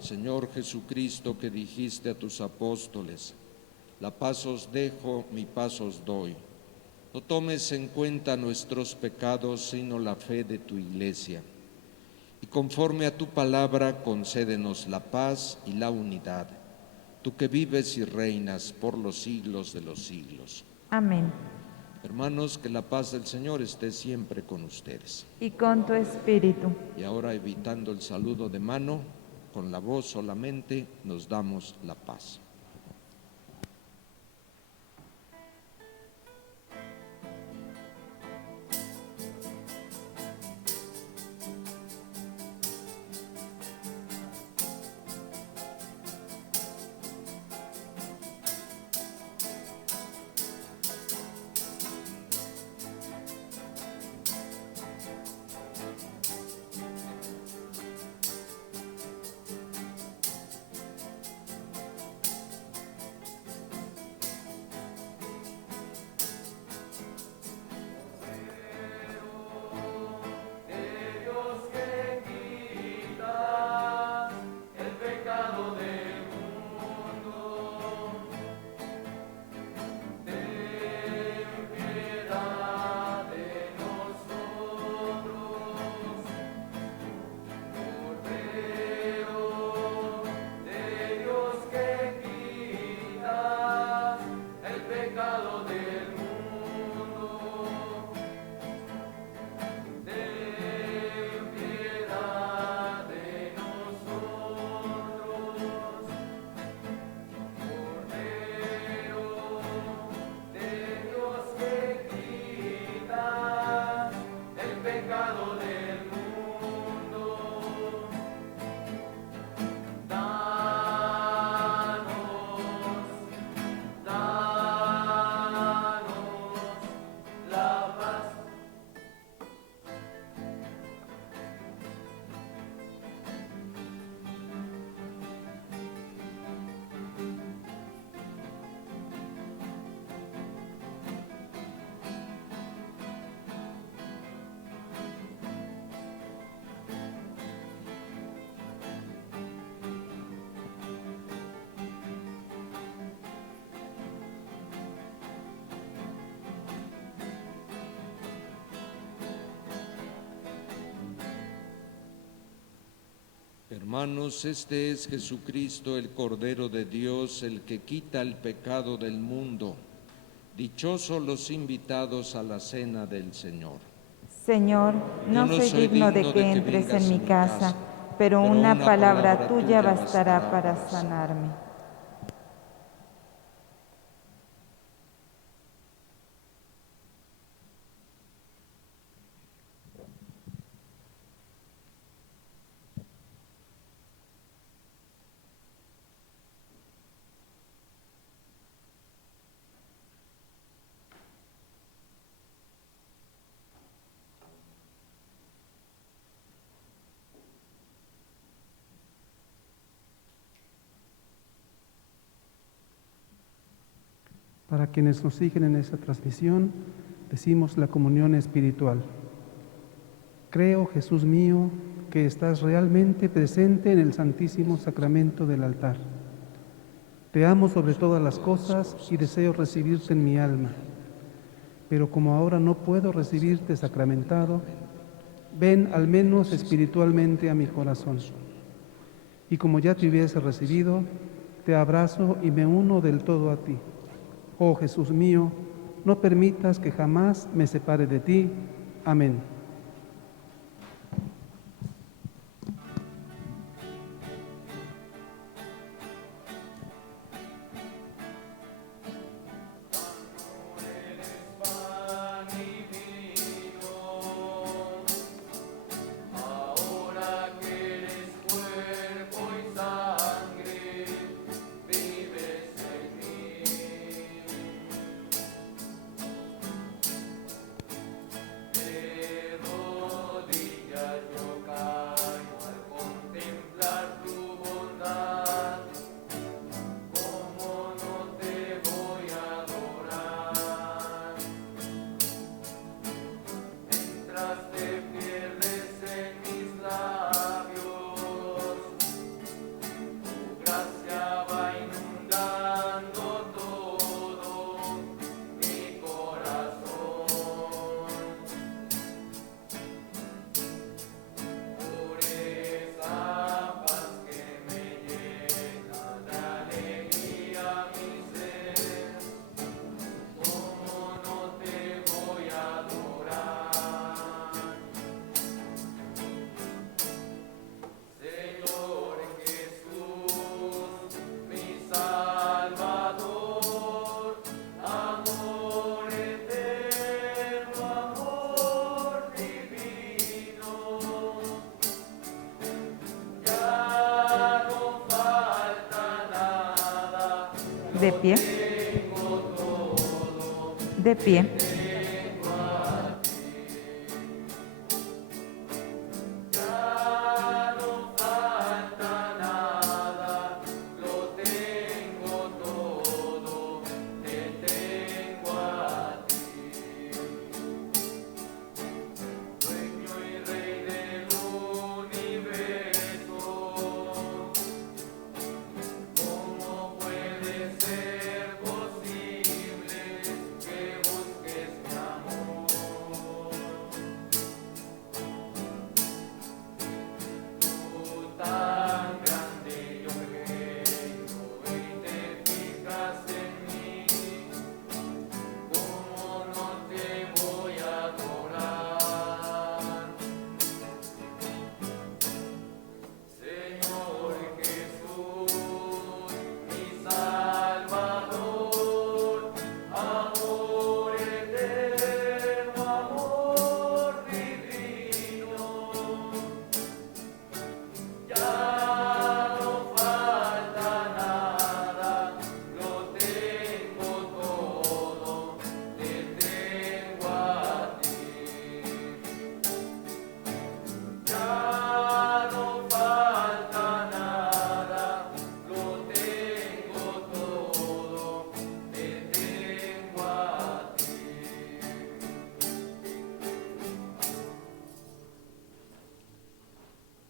Señor Jesucristo, que dijiste a tus apóstoles: la paz os dejo, mi paz os doy. No tomes en cuenta nuestros pecados, sino la fe de tu Iglesia. Y conforme a tu palabra, concédenos la paz y la unidad, tú que vives y reinas por los siglos de los siglos. Amén. Hermanos, que la paz del Señor esté siempre con ustedes. Y con tu espíritu. Y ahora, evitando el saludo de mano, con la voz solamente nos damos la paz. Hermanos, este es Jesucristo, el Cordero de Dios, el que quita el pecado del mundo. Dichosos los invitados a la cena del Señor. Señor, no soy digno de que entres en mi casa, pero una palabra tuya bastará para sanarme. Para quienes nos siguen en esta transmisión, decimos la comunión espiritual. Creo, Jesús mío, que estás realmente presente en el Santísimo Sacramento del altar. Te amo sobre todas las cosas y deseo recibirte en mi alma. Pero como ahora no puedo recibirte sacramentado, ven al menos espiritualmente a mi corazón. Y como ya te hubiese recibido, te abrazo y me uno del todo a ti. Oh Jesús mío, no permitas que jamás me separe de ti. Amén. De pie. De pie.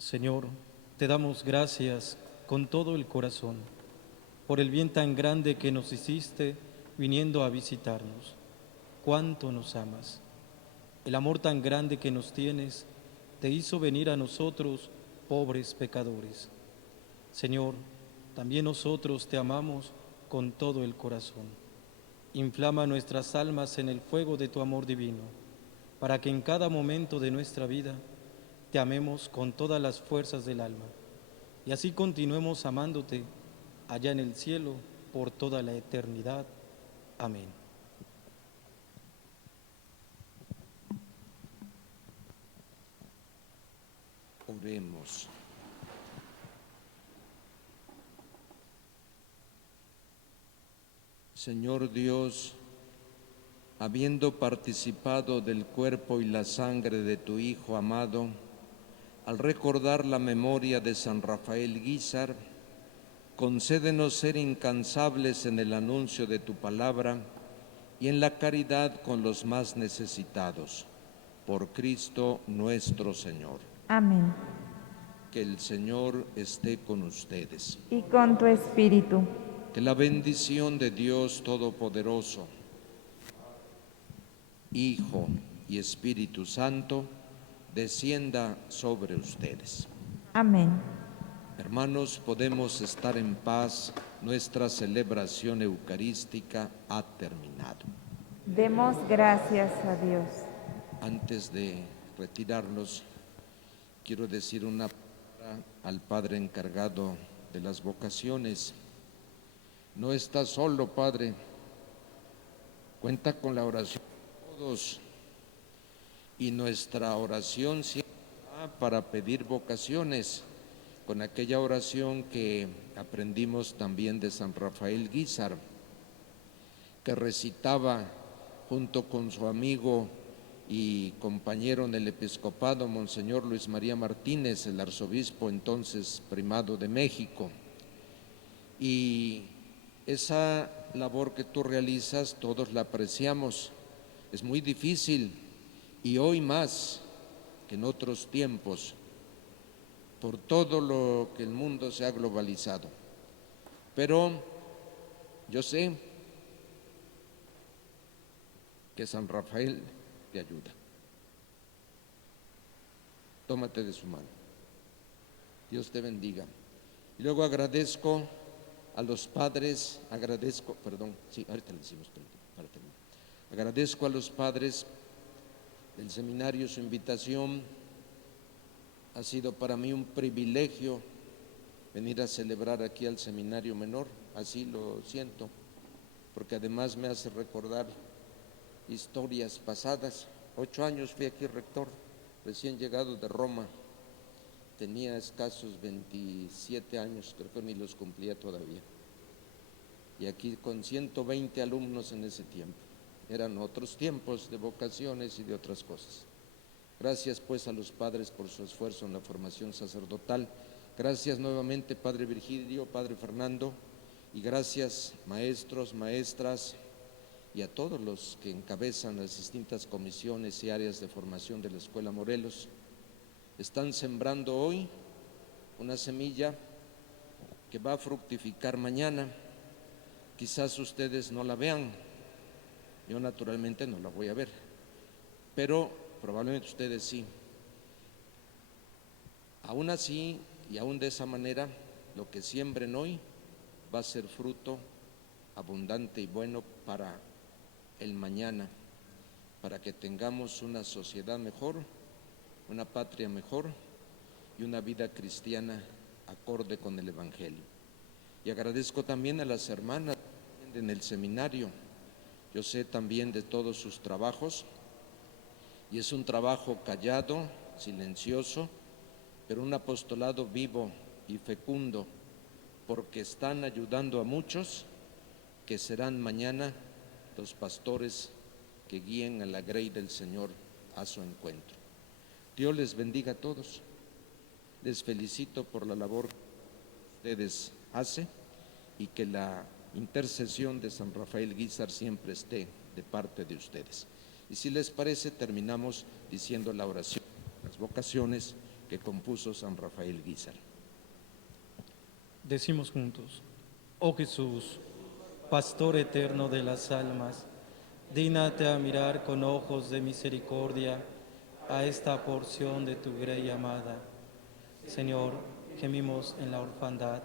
Señor, te damos gracias con todo el corazón por el bien tan grande que nos hiciste viniendo a visitarnos. Cuánto nos amas. El amor tan grande que nos tienes te hizo venir a nosotros pobres pecadores. Señor, también nosotros te amamos con todo el corazón. Inflama nuestras almas en el fuego de tu amor divino, para que en cada momento de nuestra vida te amemos con todas las fuerzas del alma, y así continuemos amándote allá en el cielo por toda la eternidad. Amén. Oremos. Señor Dios, habiendo participado del cuerpo y la sangre de tu Hijo amado, al recordar la memoria de San Rafael Guízar, concédenos ser incansables en el anuncio de tu palabra y en la caridad con los más necesitados. Por Cristo nuestro Señor. Amén. Que el Señor esté con ustedes. Y con tu espíritu. Que la bendición de Dios Todopoderoso, Hijo y Espíritu Santo, descienda sobre ustedes. Amén. Hermanos, podemos estar en paz. Nuestra celebración eucarística ha terminado. Demos gracias a Dios. Antes de retirarnos, quiero decir una palabra al Padre encargado de las vocaciones. No está solo, Padre. Cuenta con la oración de todos. Y nuestra oración siempre va para pedir vocaciones, con aquella oración que aprendimos también de San Rafael Guízar, que recitaba junto con su amigo y compañero en el episcopado, Monseñor Luis María Martínez, el arzobispo entonces primado de México. Y esa labor que tú realizas, todos la apreciamos. Es muy difícil, y hoy más que en otros tiempos, por todo lo que el mundo se ha globalizado. Pero yo sé que San Rafael te ayuda. Tómate de su mano. Dios te bendiga. Y luego agradezco a los padres, ahorita le decimos para terminar. Agradezco a los padres del seminario su invitación. Ha sido para mí un privilegio venir a celebrar aquí al seminario menor, así lo siento, porque además me hace recordar historias pasadas. 8 años fui aquí rector, recién llegado de Roma, tenía escasos 27 años, creo que ni los cumplía todavía, y aquí con 120 alumnos en ese tiempo. Eran otros tiempos de vocaciones y de otras cosas. Gracias pues a los padres por su esfuerzo en la formación sacerdotal. Gracias nuevamente Padre Virgilio, Padre Fernando, y gracias maestros, maestras y a todos los que encabezan las distintas comisiones y áreas de formación de la Escuela Morelos. Están sembrando hoy una semilla que va a fructificar mañana. Quizás ustedes no la vean, yo naturalmente no la voy a ver, pero probablemente ustedes sí. Aún así y aún de esa manera, lo que siembren hoy va a ser fruto abundante y bueno para el mañana, para que tengamos una sociedad mejor, una patria mejor y una vida cristiana acorde con el Evangelio. Y agradezco también a las hermanas en el seminario. Yo sé también de todos sus trabajos, y es un trabajo callado, silencioso, pero un apostolado vivo y fecundo, porque están ayudando a muchos que serán mañana los pastores que guíen a la grey del Señor a su encuentro. Dios les bendiga a todos. Les felicito por la labor que ustedes hacen y que la intercesión de San Rafael Guízar siempre esté de parte de ustedes. Y si les parece, terminamos diciendo la oración, las vocaciones que compuso San Rafael Guízar. Decimos juntos: oh Jesús, Pastor eterno de las almas, dígnate a mirar con ojos de misericordia a esta porción de tu grey amada. Señor, gemimos en la orfandad.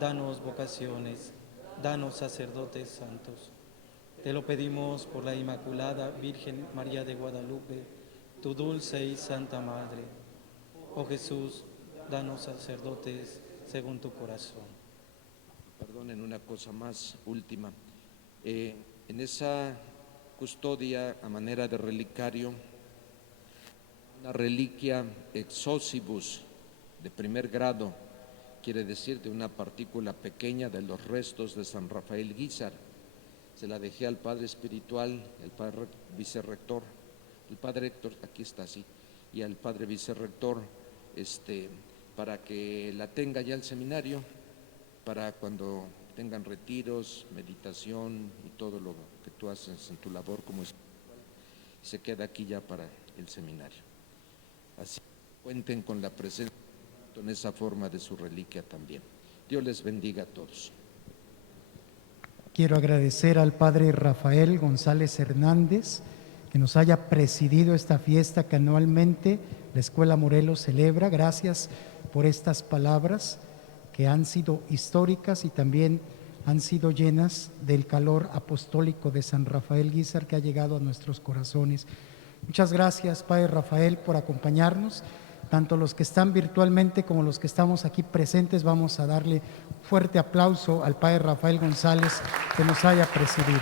Danos vocaciones, danos sacerdotes santos. Te lo pedimos por la Inmaculada Virgen María de Guadalupe, tu dulce y santa Madre. Oh Jesús, danos sacerdotes según tu corazón. Perdonen una cosa más, última. En esa custodia a manera de relicario, una reliquia ex ossibus de primer grado, quiere decir de una partícula pequeña de los restos de San Rafael Guízar. Se la dejé al padre espiritual, el padre vicerrector, el padre Héctor, aquí está así, y al padre vicerrector, para que la tenga ya el seminario, para cuando tengan retiros, meditación y todo lo que tú haces en tu labor como espiritual, se queda aquí ya para el seminario. Así cuenten con la presencia en esa forma de su reliquia también. Dios les bendiga a todos. Quiero agradecer al Padre Rafael González Hernández que nos haya presidido esta fiesta que anualmente la Escuela Morelos celebra. Gracias por estas palabras que han sido históricas y también han sido llenas del calor apostólico de San Rafael Guízar que ha llegado a nuestros corazones. Muchas gracias, Padre Rafael, por acompañarnos. Tanto los que están virtualmente como los que estamos aquí presentes, vamos a darle un fuerte aplauso al Padre Rafael González que nos haya presidido.